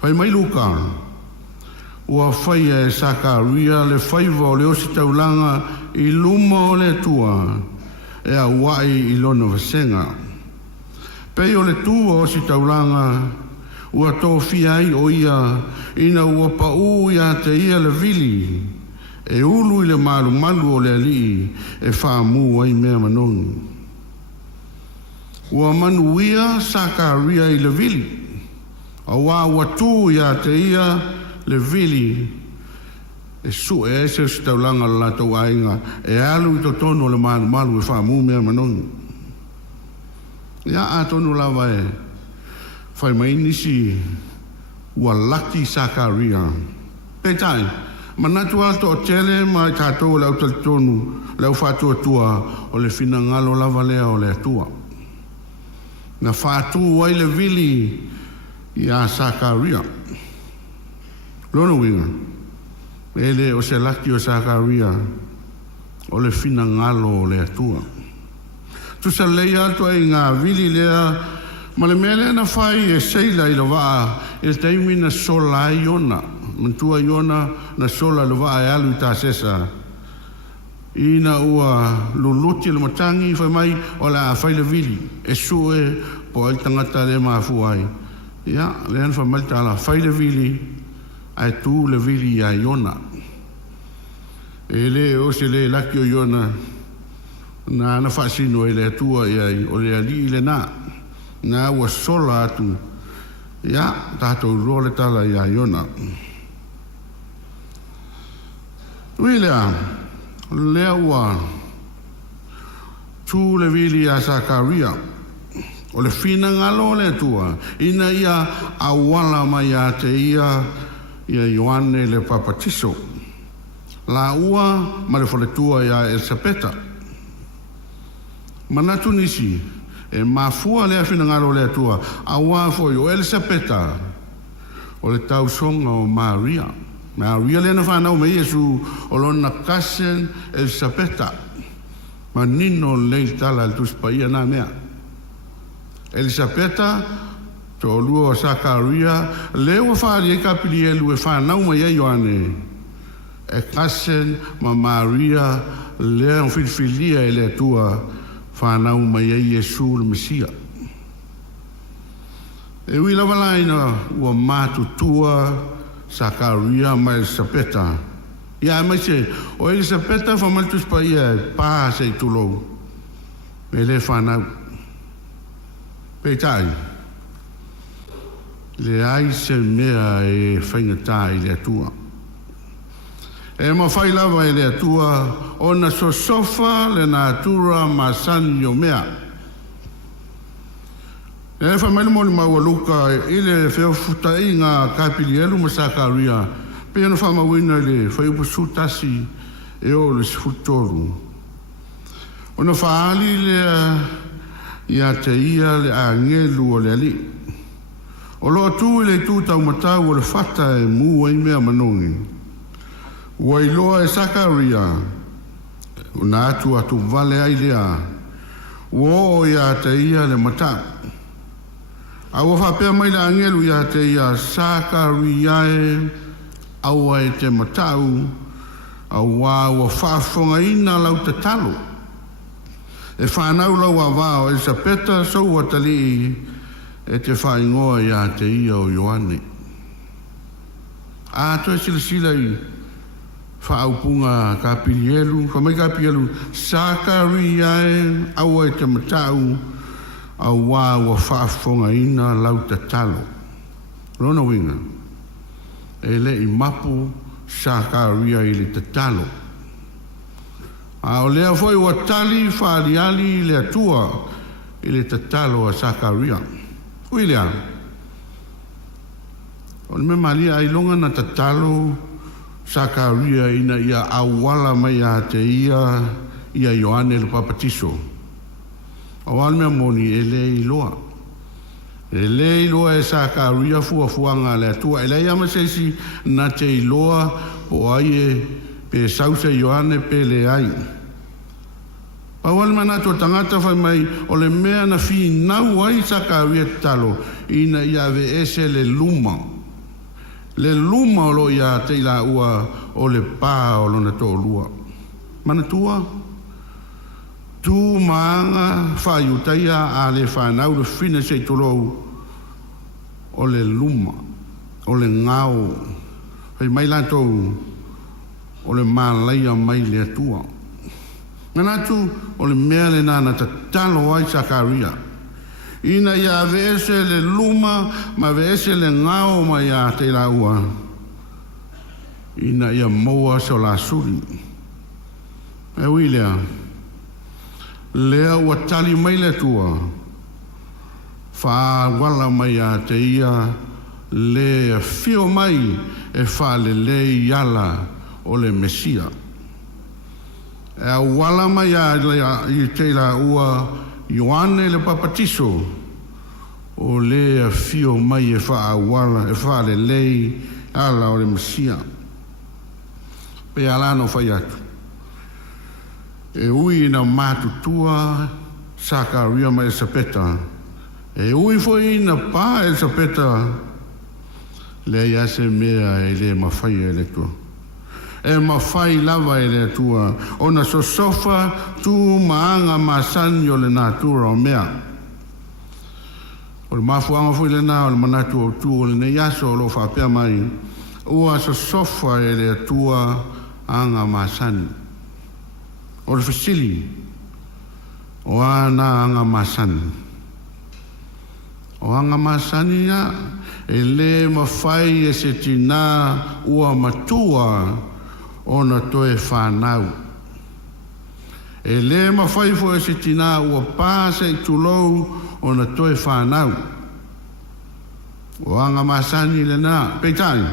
Whai mai luka ua whai e Sakaria le whaiva o le osi taulanga i luma o le tua e a wai i lona vasenga. Pei o le tua o si taulanga ua tō fiai o ia ina ua pau ia te ia le vili e ulu i le malu o le ali e whaamu ai mea manoni. Ua manuia Sakaria i le vili a ua tū ia te ia le vili e su e ese si taulanga la tau ainga e alu i to tono le malu e whaamu mea manoni. Ia a tonu lava e whai mai nisi ua laki Sakaria. Petai, manatu ato o tele mai tātou lau talitonu, lau whātua tua o le fina ngalo lava lea o le atua. Na whātua wai le vili i a Sakaria. Lona winga, ele o se laki o Sakaria o le fina ngalo o le atua. Tu sa leia ato e ngā vili lea, ma le mele na whai e seila i la waa, e teimi na sola i ona, mantua i ona na sola le waa e alu i tā sesa. Ina ua luluti le matangi, whai mai o la a whai le vili, e sue po ai tangata le maafu ai. Ia, le an whai mai tala, whai le vili, ai tu le vili a i ona. E le o se le laki o i ona, na ana whaasino e le atua i o le ali i le nā. Nga ua sola atu. Ia, tātou role tala i a iona. Ui lea, lea ua tū le vili a Sakaria. O le fina ngalo le atua. Ina ia awala mai a te ia Ioane le papatiso. La ua ma le foletua ia Elisapeta. Manatu nisi, e mafua lea fina ngaro lea tua, awa foi o Elisapeta, o le tau songa o Maria. Maria lea na whanau me Iesu o lona kasen Elisapeta. Ma nino lei tala al tuspa ia na mea. Elisapeta, to lua o Sakaria, leo whaari e kapili elu e whanau ma ia Ioane. E kasen ma Maria lea un filfilia e lea tua, whanau mai ai Iesu le Mesia. E ui lawa laina ua mātu tua Sakaria mai Elisapeta. Ia mai se, o Elisapeta whamaltus pa ia pā se i tulou. Me le whanau. Peitai. Le ai se mea e whaingatā i le atua. E ma whai lawa e le atua, o na sosofa le na atura ma sani o mea. E wha mai moni maua luka i le wheo futa i ngā kapili elu ma Sakaria, pe ana wha mawina le whai upasu tasi e o le sifutoru. O na whaali le i a te ia le a ngelu o le ali. O loa tu i le tu tau matau o le whata e mua i mea manongi. Wailoa e Sakaria, o nā atu vale ai lea, o ia te ia le mata. A ua whapea mai la angelu ia te ia Sakaria e, aua e te matau, a ua whaafonga ina lau te talo. E whanau lau a vāo, Elisapeta sau atali e te whaingoa ia te ia o Ioane. A to e sila i, whaupunga kapili elu, whamai kapili elu, Sakaria e, aua e te matau, a ua whaafonga ina lau te talo. Rona winga, e le i mapu Sakaria i le te talo. A o lea foi ua tali whaaliali le atua i le te talo a Sakaria. Ui lea, o me malia ai longa na te talo Sakaria ina ia awala mai a te ia Ioane le papatiso. Awal mea moni e le iloa. E le iloa e Sakaria fuafuanga le atua. E le ia masesi na te iloa o ai e pe sausa Ioane pe le ai. Awal mea nato tangata whai mai o le mea na fi nau ai Sakaria talo ina ia ve ese le luma. Le luma o lo ia te ila ua o le pā o lona tō lua. Mana tua? Tu maanga whaiutaia a le whanau le whina se tolou o le luma, o le ngao. Hei mai lantou o le mālaia mai le atua. Nganatu o le mea le nana ta talo ai Sakaria. Ina ia veese le luma, ma veese le ngao ma ia te la ua. Ina ia moa so la suri. E wilea, lea ua tali mai le tua. Wha wala mai a te ia le fio mai e fa le iala o le Mesia. E a wala mai i te la ua Ioane le papatiso o le fio mai e fa a wala e fa le ala o le Mesia. Pe alano fai atu. E ui na matutua Sakaria ma Elisabeta. E ui foi na pa Elisabeta le ia se mea e le mawhai e le tua. E mawhai lava e le tua. O na sosofa tu maanga masani o le natura o mea. O le mafuanga fui le na o le manatu o tu o le ne yaso o lo whapea mai. Ua sosofa e le tua anga masani. O le fasili. O ana anga masani. O anga masani ya e le mawhai e se tina ua matua o na toe whanau. E le mawhai fo e se tina ua pāsa i tulou o na toe whanau. O anga masani le na, peitai.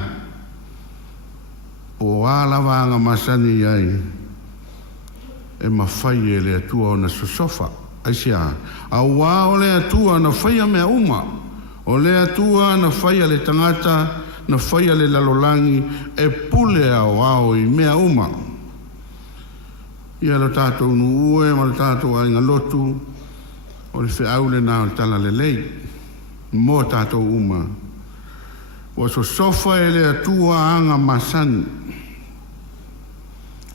O alawa anga masani ai. E mawhai e le atua o na sosofa. Aisia, a wā o le atua na whaia mea uma. O le atua na whaia le tangata, na whaia le lalolangi, e pule a wāo i mea uma. Ia lo tātou nu ue, ma lo tātou a inga lotu, o le whiau le nā o le tala le lei, mō tātou uma. O so sofa e le atua anga masani.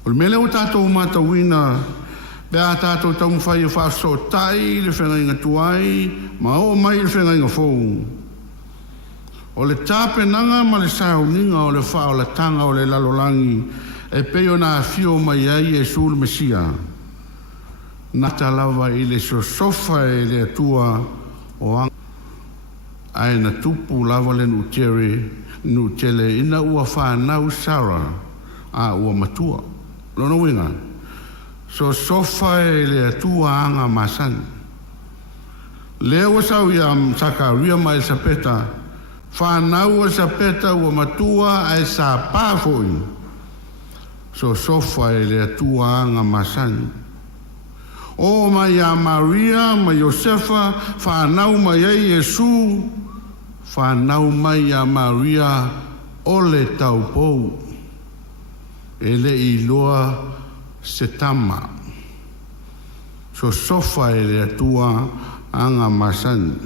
O le mele o tātou matawina, Bea tātou tau mwhai e whaaso tai le whenga inga tuai, ma o mai le whenga inga fōu. O le tāpe nanga ma le sauninga o le whao la tanga o le lalolangi, e peo nā fio mai ai e sul Mesia. Nata lava i le sosofa e le atua o anga. Ai na tupu lava le nutele ina ua whanau Sara a ua matua. Lono winga. So sofa e le atua anga masani. Leo sau ia Sakaria ma Elisabeta. Whanau Elisabeta ua matua ai sa pāfoi. So sofa e le atua anga masani. O mai a Maria ma Josefa. Whanau mai ai Yesu. Whanau mai a Maria o le taupou. E le iloa setama. So sofa e le atua anga masani.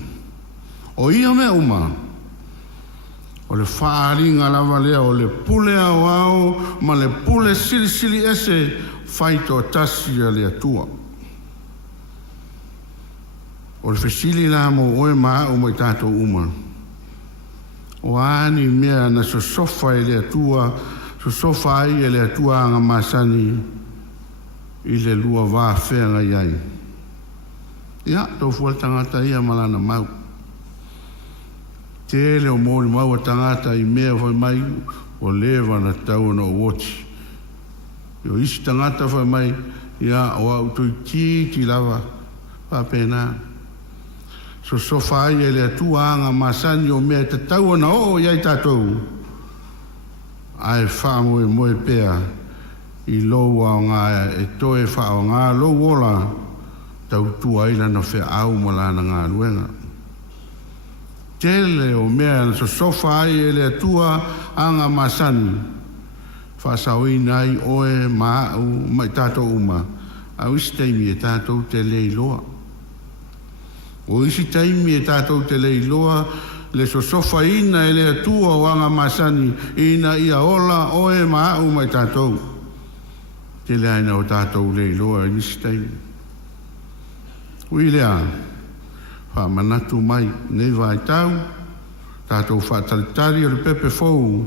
O ia mea uma. O le whaaringa lava lea o le pule au au, ma le pule sili sili ese whaito tasi a le atua. O le whesili la mo oe maa o mai tātou uma. O ani mea na so sofa e le atua, so sofa ai e le atua anga masani, i le lua wā whenga iai. Ia, tau fual tangata ia malana mau. Te leo mōri mau a tangata i mea whai mai o lewa na tau na o woti. Io isi tangata whai mai, ia o au tui ti lava, pāpena. So sofa ai e le atua anga masani o mea te tau na o iai tātou. Ai whaamoe moe pēa. I lou au ngā e toe whao ngā lou ola tau tua ila na whea au malana ngā ruenga. Tele o mea na so sofa ai e le atua anga masani. Whasau nai oe maa au mai tātou uma. Au isi taimi e tātou te leiloa. O isi taimi e tātou te leiloa le so sofa ina e le atua o anga masani ina ia ola oe maa au mai tātou. Te lea ina o tātou lei loa i nisi taimi. Ui lea, wha manatu mai nei vai tau, tātou wha talitari o le pepe fou,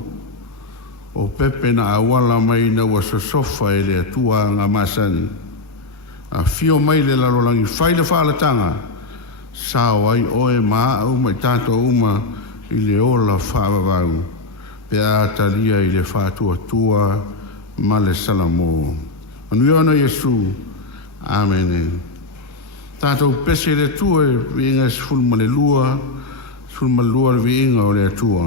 o pepe na awala mai na ua sosofa e le atua ngā masani. A fio mai le lalolangi whaile whaalatanga, sao ai oe maa au mai tātou uma i le ola whaavavau, pe a talia i le whaatua tua ma le salamo. Anui ana Yesu. Amen. Tātou pese le tue, inga sifulu ma le lua, Sul malua le viinga o le atua.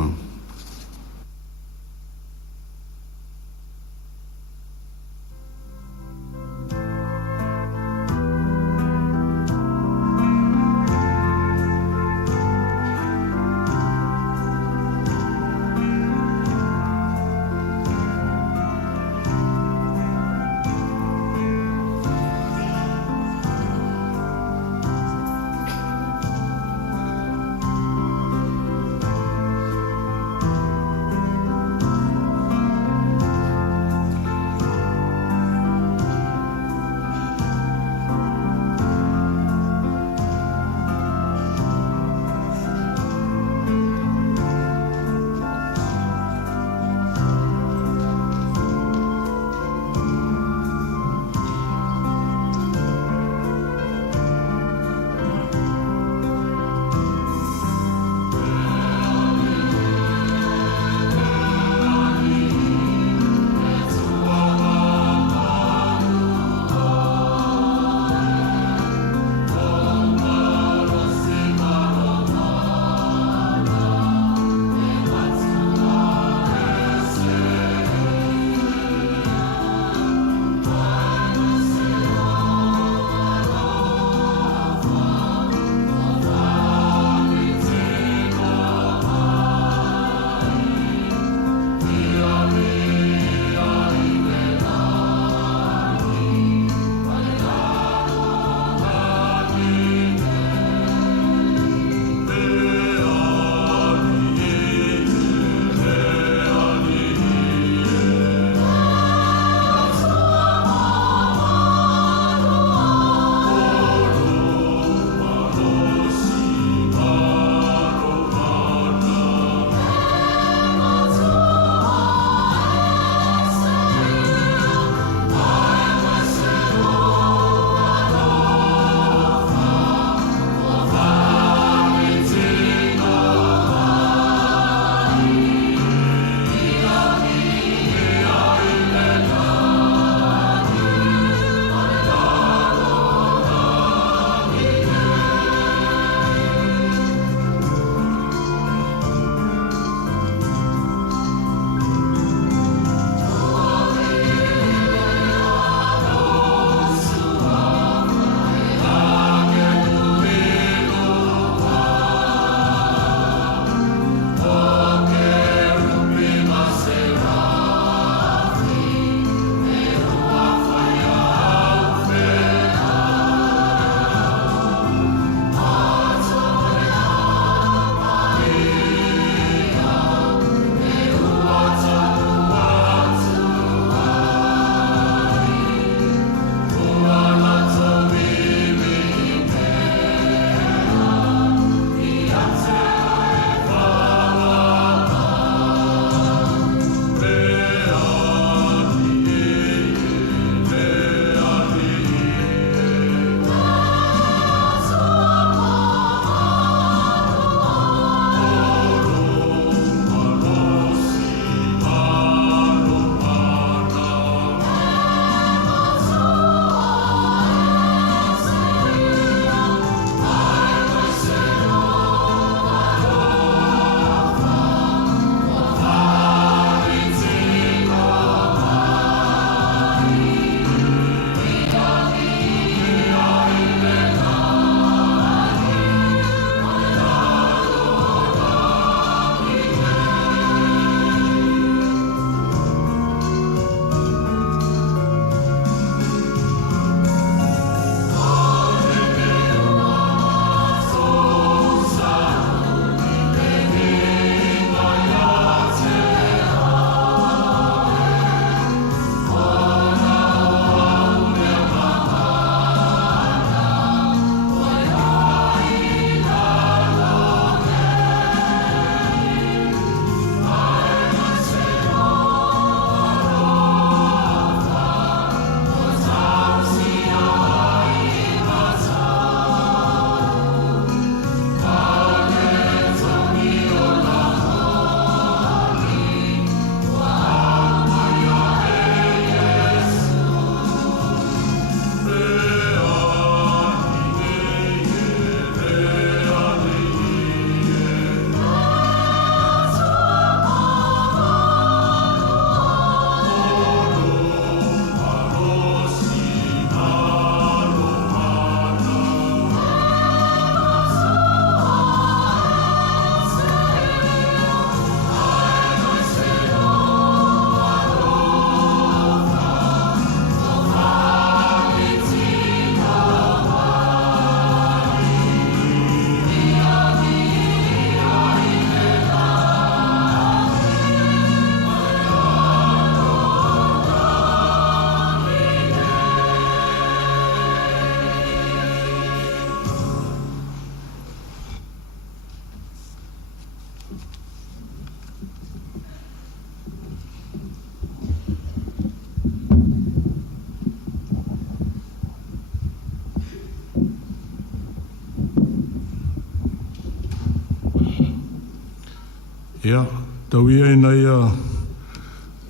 Ia, tau ia ina ia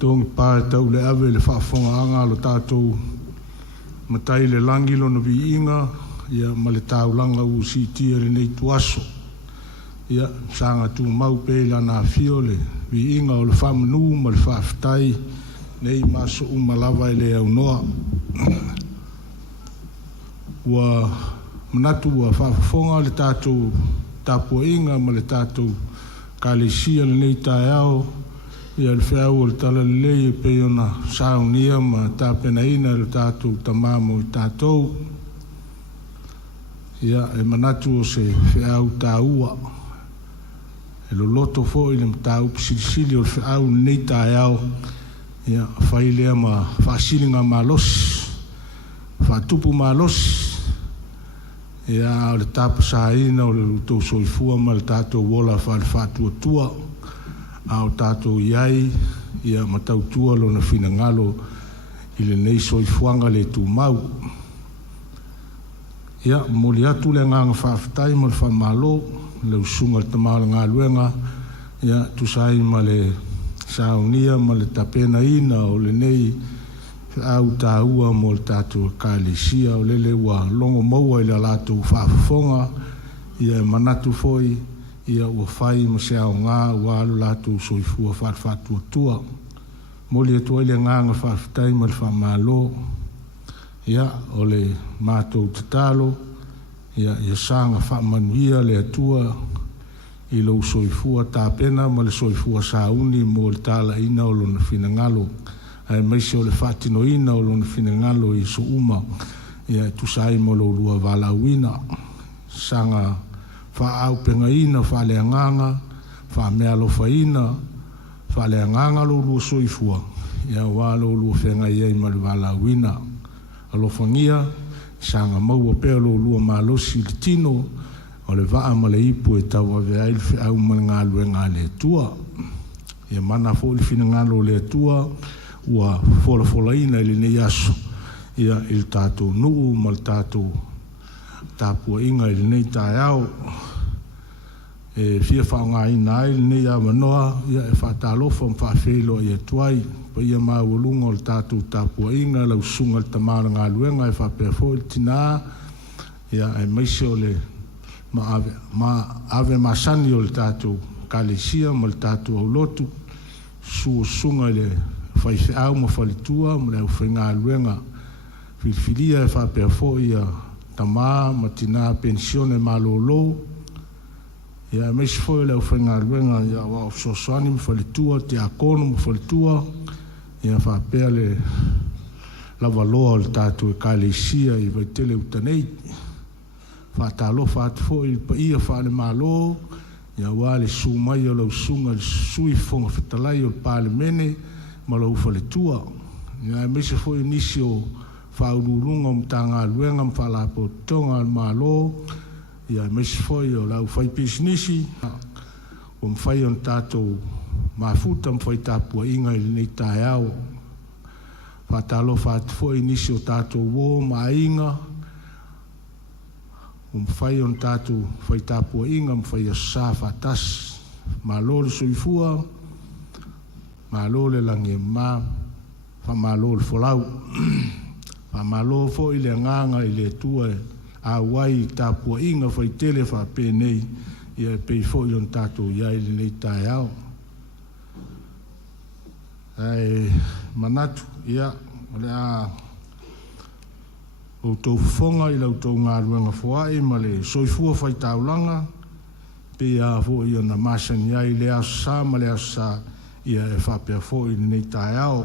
tōngi pāe tau le awe le whaafonga anga lo tātou matai le langi lo na vi inga, ia ma le taulanga u si tia le nei tuaso. Ia, sanga tu mau pe la na fio le vi inga o le whamanu ma le whaafitai nei maso umalawa e le au noa. Ua manatu ua whaafonga le tātou tapua inga ma le tātou ka le sia le nei tae au, ia le whiau o le tala le lei e pei ona saunia ma tāpena ina le tātou tamamo i tātou. Ia e manatu o se whiau tā ua, e lo loto fo i le mtau pisilisili o le whiau nei tae au, ia whai lea ma whaasilinga ma losi, whaatupu ma losi, ia o le tapasaina o le lutou soifua ma le tatou wola whaatuatua a o tatou iai ia matautua lona finagalo i lenei soifuaga le tumau. Ia moli atu le agaga faafetai ma le faamālō le usuga le tamao le galuega ia tusai ma le saunia ma le tapenaina o lenei au tāua mo le tātou kālesia o lele ua longo maua i le lātou whaafonga ia manatu foi ia ua whai ma se ao ngā ua alu lātou soifua whaafātua tua moli atua i le ngānga whaafitai ma le whaamālō ia o le mātou tatalo ia sanga whaamanuia le atua i lo soifua tāpena ma le soifua sauni mo le tāla ina o lona finangalo ai mai se o le whaatinoina o lona finangalo i so uma ia tusai mo lo lua valauina sanga whaau pengaina whaaleanganga whaamea lofaina whaaleanganga lo lua soifua ia wā lo lua whenga iei ma le valauina alofangia sanga maua peo lo lua malosi le tino o le waa ma le ipu e tawa vea il whiau ma ngā luenga le tua ia mana fo le finangalo le tua ua fola ina ili nei aso ia il tātou nuu ma le tātou tāpua inga ili nei tae au e fia whaonga ina ili nei a manoa ia e whaatalofa ma whaafelo ia tuai pa ia maulunga o le tātou tāpua inga lau sunga le tamara ngā luenga e whaapefo il tina ia e maise o le ma ave masani o le tātou kalesia ma le tātou au lotu sunga le fai au ma falitua ma le whainga luenga filfilia e whapea fo ia tamā ma tina pensione ma lolo ia meisi fo le whainga luenga ia wa sosoani ma falitua te akono ma falitua ia whapea le lavaloa o le tātou e kāleisia i vaitele utanei whaatalo whaatu fo i pa ia whaale malo ia wale sumai o lau sunga sui fonga whetalai o pāle mene ma lau whaletua. Ia mese fo i nisi o whaururunga o mtanga luenga mwhalapo tonga al malo. Ia mese fo i o lau whaipis nisi o mwhai on tātou mafuta mwhai tāpua inga ili nei tae au. Whatalo whaatu fo i nisi o tātou wō ma inga o mwhai on tātou whai tāpua inga mwhai a sā whatas ma lore soifua ma lole langi ma fa ma lole folau fa ma lo fo ile nganga ile tua a wai tapua inga fa tele fa pe nei ia pe fo yon tato ia ile nei tae au ai manatu ia ole o tau fonga i lau tau ngā ruanga foai ma le soifua fai taulanga pe a fo i ona masani ai le asa ma le asa ia e whapea fo i nei tae au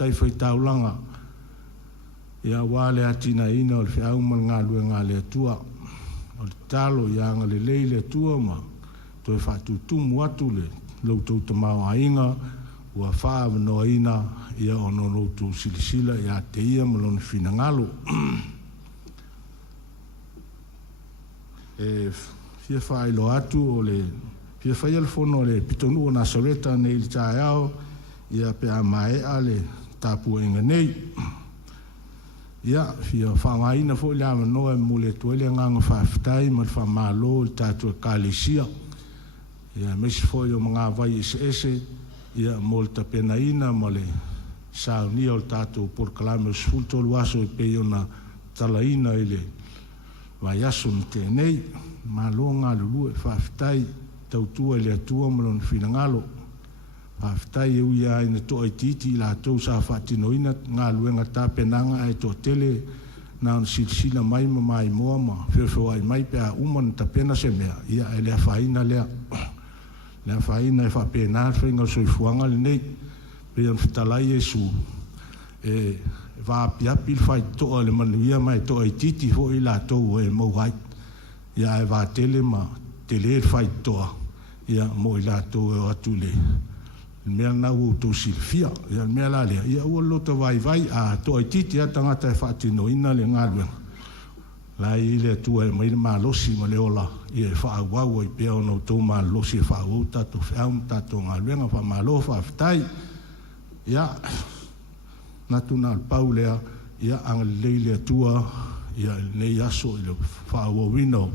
tai foi taulanga ia wale atina ina o fe au mal ngalu ngale tua o talo ia ngale leile tua ma to fa tu muatu le lo to tama ainga wa fa no ina ia ono lo tu silisila ia te ia malon fina ngalo e fia fa ilo atu o le fia fa il fono le pitonu na soleta ne il chaiao ia pe amae ale tāpua inga nei. Ia, fia whangaina fo le ama noa mule tuele nganga whawhitai ma whamalo le tātua kālesia. Ia, mesi fo i o mga vai ese, ia mo le tapenaina ma le saunia o le tātua porkalame o sfultolu aso e pei ona talaina i le vai aso ni tēnei. Malo ngā lulue whawhitai tautua i le atua ma lona finangalo. Whawhitai e uia ina toa i titi la tau sa whatinoina ngā luenga tāpenanga e tō tele nā silsila mai ma mai moa ma whiwhiwa ai mai pēa umana tapena se mea ia e lea whaina lea whaina e whapena whainga soifuanga le nei pe an whitalai e su e whaapiapi whai toa le manuia mai toa i titi ho i la tau e mauhai ia e whaatele ma tele whai toa ia mo i la tau e atu le mea nau tau silfia, ia mea la lea, ia ua lota vai a toa i titi a tangata e whaatino ina le ngāruenga. La i le atua e maile maa losi ma le ola, ia e whaawau i pia o nau tau maa losi e whaawau tato whiaum tato ngāruenga, wha maa lo whaaftai, ia natu nā pau lea, ia anga lei le atua, ia nei aso i le whaawau wino,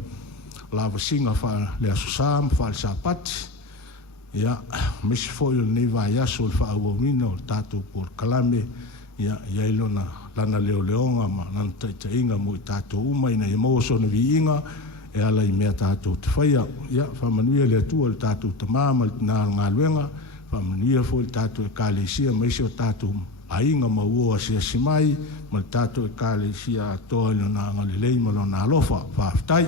lava singa wha le aso sāma, wha le sāpati, ia mesi foi o nei vai aso le whaauawina o tātou por kalame ia ilona lana leo leonga ma nana taitainga mo i tātou uma ina i mauso na vi inga e ala i mea tātou te whaia ia whamanuia le atua le tātou tamama nā ngā luenga whamanuia foi le tātou e kāleisia maisi o tātou a inga ma ua sia simai ma le tātou e kāleisia atoa ino nā ngalilei ma lo nā lofa whaafitai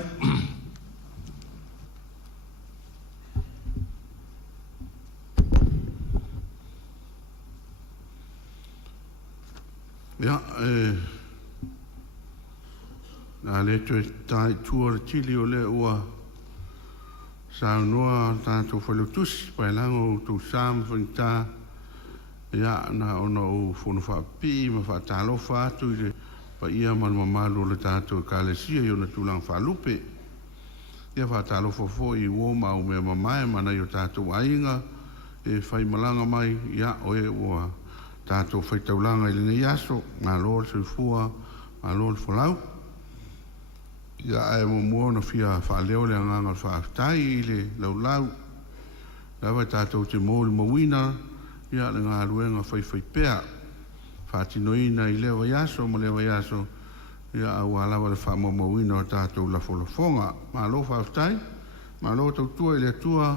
Ja, nā le tue tai tua le tili o le ua sa noa tātou whalutusi pai lango tū sāma whanitā ia nā ona o whono whaapi ma whaatalo whaatu i le pa ia malma malu le tātou kālesia i ona tūlang whaalupe ia whaatalo whafo i uoma au mea mamae mana i o tātou ainga e whai malanga mai ia oe ua tātou whaitaulanga i le nei aso, ngā lor soifua, ngā lor whalau. Ia e mua na whia whaaleo le nganga whaaftai i le laulau. Lawa tātou te mōli mawina, ia le ngā ruenga whaipea. Whaatinoina i lewa iaso, ma lewa iaso, ia au alawa le whaamo mawina o tātou la wholafonga. Mā lo whaaftai, mā lo tautua i le atua,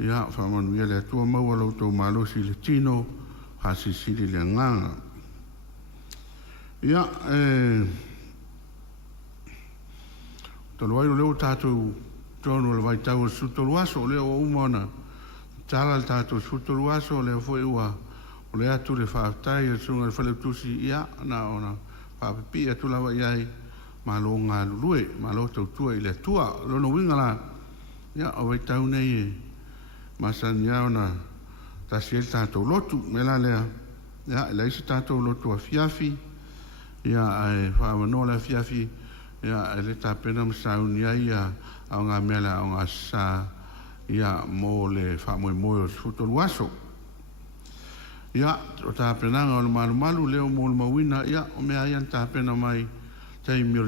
ia whaamanuia le atua maua lau tau mā lo si le tino, hasi sili le nganga. Ia, tolu ai o leo tātou tono le vai tau sutolu aso, leo o umana, tala le tātou sutolu aso, leo foi ua, o le atu le whaaftai, e sunga le whaleutusi, ia, na ona, whaapipi atu lawa iai, ma lo ngā lulue, ma lo tautua i le tua, lono wingala, ia, o vai tau nei e, masan ia ona, ta si el tātou lotu, me la lea, ia, la isi tātou lotu a fiafi, ia, e whaamanoa la fiafi, ia, e le tāpena masauni ia, au ngā mela, au ngā sa, ia, mō le whaamoe moe o sfutolu aso. Ia, o tāpena ngā o le malu leo mō le mawina, ia, o mea ian tāpena mai, teimi o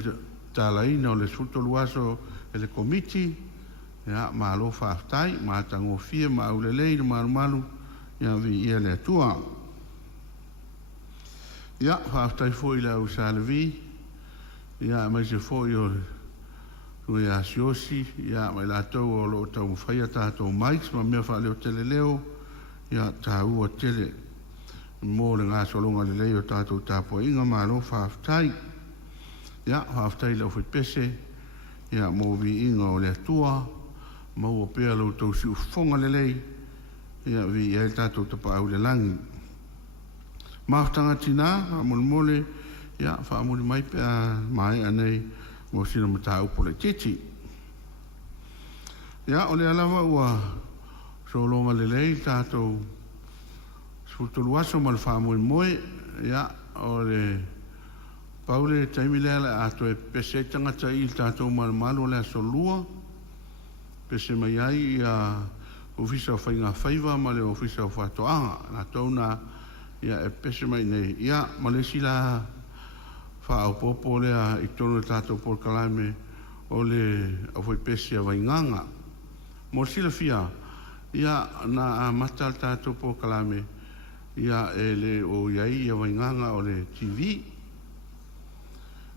tālaina o le sfutolu aso, e le komiti, ia, mā lo whaaftai, mā tango fia, mā au le lei, malu, ia vi ia le atua. Ia, whaaftai fōi la usa le vi, ia mai se fōi o rui a siosi, ia mai la tau o lo tau mwhaia tātou maiks, ma mea wha leo tele leo, ia tā ua tele, mō le ngā solonga le leo tātou tāpua inga mā lo whaaftai. Ia, whaaftai lau whi pese, ia mō vi inga o le atua, mō o pēa lo tau si ufonga le lei, ia vi ia tātou tapa au le langi. Maftanga tina, mole, ia whaamuli mai pēa mai anei mō sina mata upo le titi. Ia o le alawa ua solonga le lei tātou sfutolu aso ma le whaamuli moe, ia o le paule taimi lea ato e pese tangata i tātou malu le aso lua, pese mai ai ia ofisa o whainga whaiva ma le ofisa o whatoanga. Nā tauna ia e pese mai nei ia ma le sila fa o popo le a i tono tato por kalame o le a foi pese a vainganga mo sila fia ia na a matal tato por kalame ia e le o iai a vainganga o le TV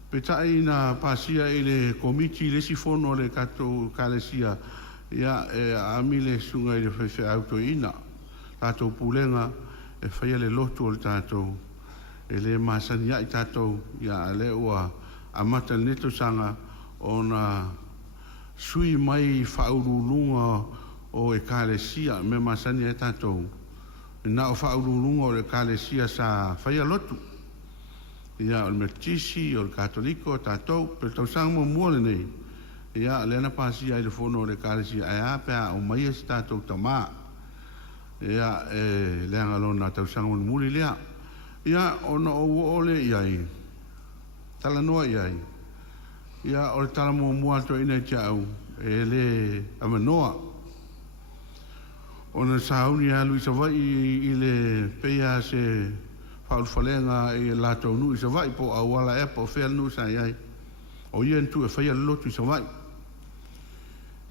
petai na pasia i le komiti le sifono le kato kalesia ia e amile sunga i le fefe autoina tato pulenga e fai le lotu o le tato e le masania i tato ia le ua amata neto sanga o na sui mai faurulunga o e kalesia me masania i tato na o faurulunga o le kalesia sa fai lotu ia o le metisi o le katoliko tato pe tau sanga mo muole nei ia le na pasia i le fono o le kalesia e apea o mai e tato tama ia e le angalona tau sanga mo muli lea ia ona o ole iai tala noa iai ia o le tala mo muato ina tiau e le amanoa ona sauni alu isa vai i le peia se falenga i lato nu isa vai po awala e po fel nu sa iai o ien tu e fai lotu isa vai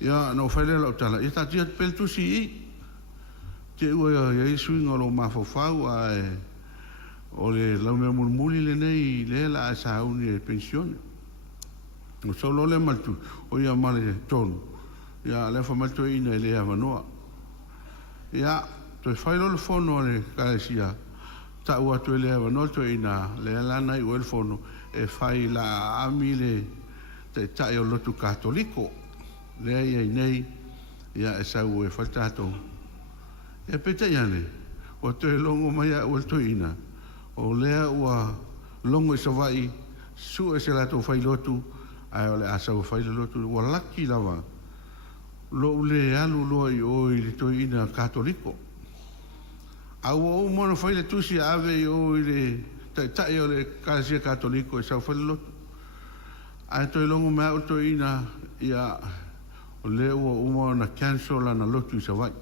ia no fai le lo tala ia ta tia pel tu si te ua ia swinga lo mafofau a o le lau mea murmuli le nei le la a sauni e pensione o solo le maltu o ia male tonu ia le fa maltu ina le avanoa ia to fai lo fono le kalesia ta ua to le avanoa to ina le lana i o el fono e fai la amile te tai o lotu katoliko le ia nei ia e sau e faltato e pete iane o to e longo mai a o to ina o lea ua longo i savai su e se lato fai lotu ai o le asa o fai lotu ua laki lava lo le alu lo i o i le to ina katoliko a o mono fai le tusi ave o i le tai o le kalesia katoliko e sau fai lotu ai to e longo mai o to ina ia o le ua umo na cancel na lotu i savai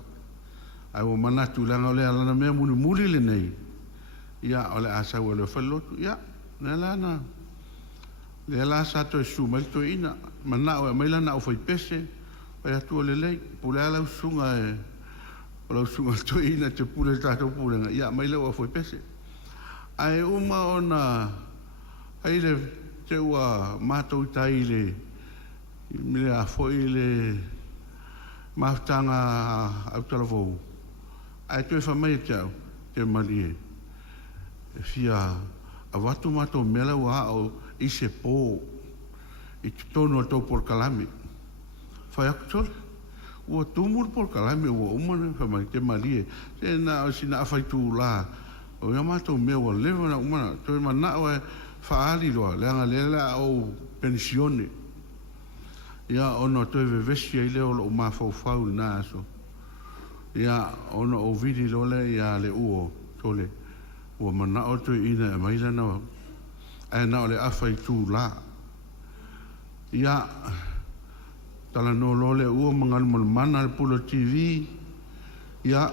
ai o manatu langa o le alana mea muli le nei ia o le asa o le falotu ia na lana le la sa to su mal to ina mana o mai lana o foi pese pa tu le lei pula la sunga e o la sunga to ina te pula ta to pula ia mai le o foi pese ai uma ona ai le te ua mato tai le me a foi le maftanga au telefon ai tu fa mai tau te malie fia a watu mato mela wa o i se po i tono to por kalame fa actor o tumur por kalame o umana fa mai te malie te na sina fa tu la o ya mato me o le na umana to mana o fa ali lo la lela o pensione ya ono to ve vesia ile o ma fa fa na so ya ono o vidi lo le ya le uo tole o mana o to ina mai la na e na le afai tu la ia tala no lo le o mangal mana pulo TV ia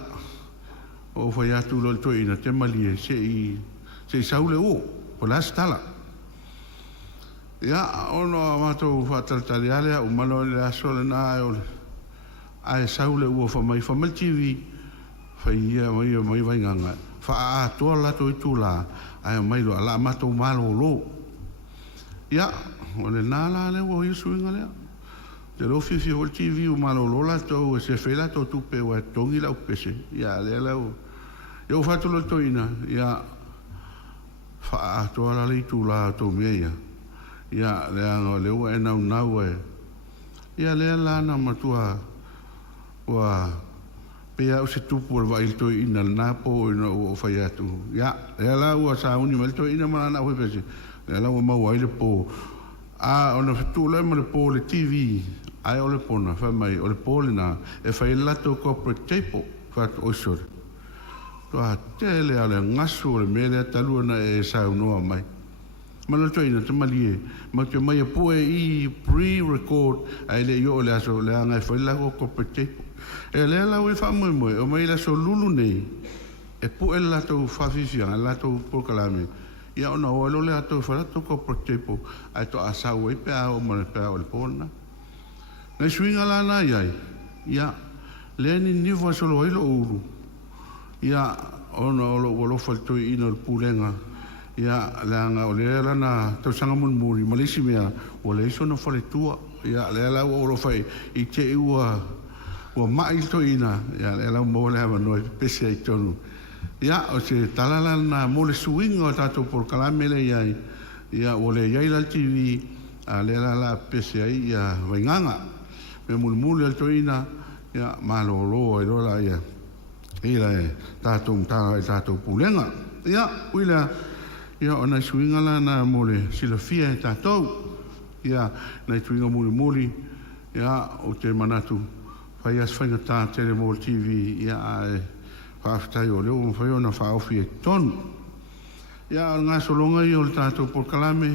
o foi atu lo to ina te mali se saule o pola stala ia ono mato fatal taliale o malo le asole na o ai saule o fa mai TV fa ia mai vai nganga fa a to la to tu la ai mai lo la ma to malo lo ya o le nala le o isu ngale te lo fi o TV o malo lo la to se fe la to tu pe o tongi la pese ya le la o yo fa to lo to ina ya fa a to la le tu la to me ya le ano le o na na we ya le la na matua wa pea o se tupu al vai to ina napo ina o fai atu ya la o sa uni mal to ina mana na pese la o ma wai le po a ona tu le mo po le TV ai o le pona fa mai o le po le na e fai la to corporate tape fa o sor to a tele ale ngasu le mele talu na e sa no mai ma to ina te malie ma te mai po e pre-record ai le yo le aso le anga fai la corporate tape e le la we fa mo o mai la so lulu nei e pu e latou whawhiwhianga, latou pokalame. Ia ona o alo le atou whalatou ko protepo, ai to asau e pea o mare pea o le pona. Nei suinga lana iai, ia, le ni niwa solo ilo uru. Ia, ona o lo whaltoi ina le pulenga, ia, leanga o le lana tau sanga muri, malisi mea, o le iso na whaletua, ia, le ala o lo whai, i te ua mai to ina, ia, le ala mo le hawa noi, pese ai tonu. Ia, o se talala na mo le suinga o tato por kalamele iai, ia, o le iai la TV, a le ala pese ai, ia, wainganga, me mulmuli al to ina, ia, malo loa, irola, ia, ila e tato mtara e tato pulenga. Ia, uila, ia, o na suinga la na mo le silafia e tato, ia, na suinga muli, ia, o te manatu, fai as whainga tā tele mo TV, ia, e, whaafitai o leo, mwhai o na whaofi e tonu. Ia, ngā solonga i o le tātou por kalame,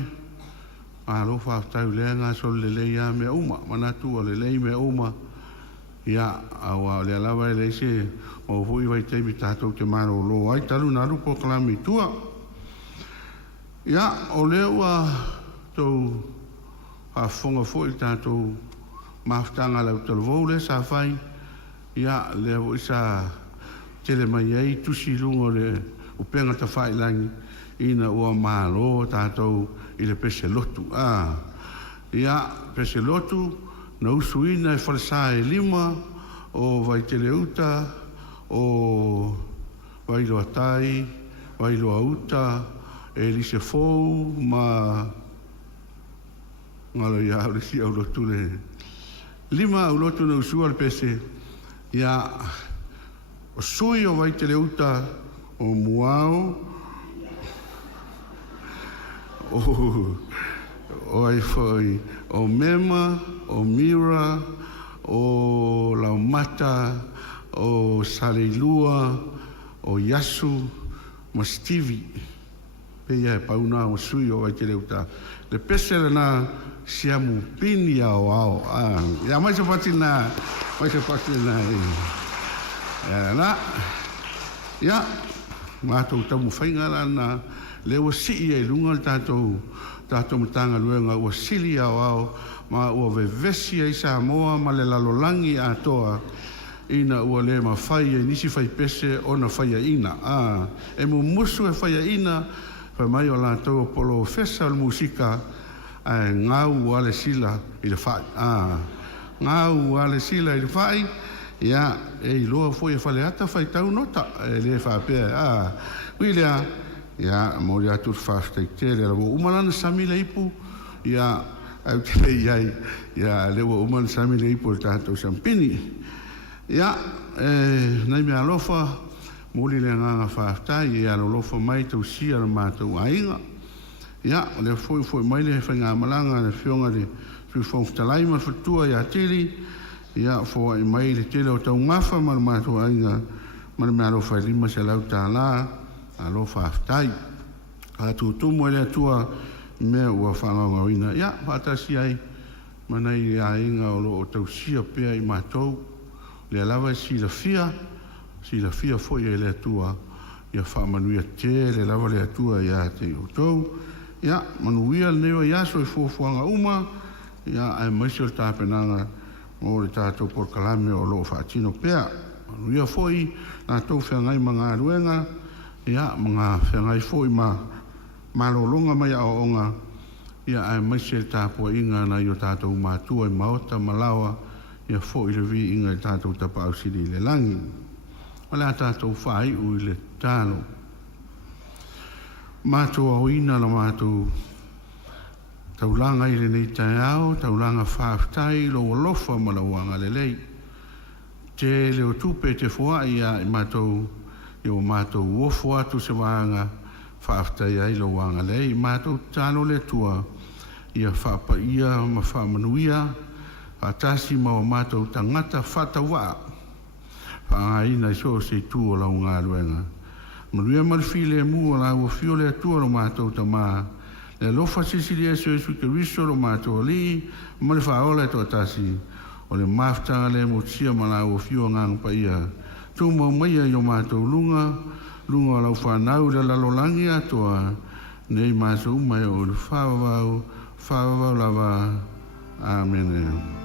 alo whaafitai o lea ngā sol lelei a mea uma, manatu o lelei mea uma, ia, awa le alawa e leise, o hui vai teimi tātou te maro lo, ai talu naru por kalame tua. Ia, o leo a tau whaafonga fo i tātou maftanga lau talvou le sa whai, ia, leo isa tele mai ai tusi lungo le upenga ta whai langi ina ua malo tātou i le pese lotu. Ia, pese lotu, na usuina e whalesa e lima o vai tele uta, o vai loa tai, vai loa uta, e lise fou, ma ngalo ia au lisi au lotu le lima au lotu na usua le pese. Ia, o sui o vai te leuta o muao, o ai foi o mema, o mira, o laumata, o saleilua, o yasu, ma stivi. Peia e pauna o sui o vai te leuta. Le pese le na siamu pini au au. Ia mai se patina, na ia mātou tamu whainga na lewa sii e lunga tātou matanga luenga ua sili au au ma ua vevesi ai Samoa ma le lalolangi atoa ina ua le ma whai e nisi whai pese o na whai ina e mu musu e whai ina whai mai o lātou polo fesa o musika ngau ale sila i le whai ngau ale sila i le whai. Ia, e loa foi e whale ata whai tau nota, e le whapea, Wilea, ia, mori atu whaftai tere, la umalana samila ipu, ia, au te iai, ia, lewa umalana samila ipu, le tātou sampini. Ia, nei mea lofa, mori le nganga whaftai, ia, lofa mai tau sia la mātou ainga. Ia, le foi mai le whainga malanga, le whionga le whiwhongtalai ma whatua ia tiri, ia fo ai mai le tele o tau ngafa ma mātou ainga ma le mea lofa lima se lau tā la a lofa aftai a tutumu ele atua mea ua whangaunga wina ia whatasi ai mana i a inga o lo o tau sia pea i mātou le alawa sila fia fo i ele atua ia whamanuia te le lawa le atua ia te utou ia manuia le newa iaso i fuafuanga uma ia ai maisi o tāpenanga o le tātou por kalame o loo whaatino pea. Ia foi, tātou whengai mga ruenga, ia mga whengai foi ma malolonga mai a onga, ia ai maise tāpua inga na i o tātou mātua i maota malawa, ia foi le vi inga i tātou tapau siri le langi. O le tātou whai ui le tāno. Mātua o ina na mātou taulanga i le nei tai au, taulanga whaafitai, lo lofa ma la wanga le lei. Te leo tupe te fua i mātou, i o mātou uofu atu se wanga whaafitai ai lo wanga lei. Mātou tāno le tua, ia whaapa ia ma whaamanuia, whaatasi ma o mātou tangata whatawa. Whaangaina i so se tu o lau ngā ruenga. Manuia marifile mu o lau o fio le atua lo mātou tamaa. Le lofa sisiri e sui ke riso lo mātua li, ma le whaola e toa tasi, o le maftanga le motia ma lau o fio ngang pa ia. Tu mau maia i o mātou lunga, lunga lau whanau le lalolangi atoa, nei mātou mai o le whawawau lava. Amen.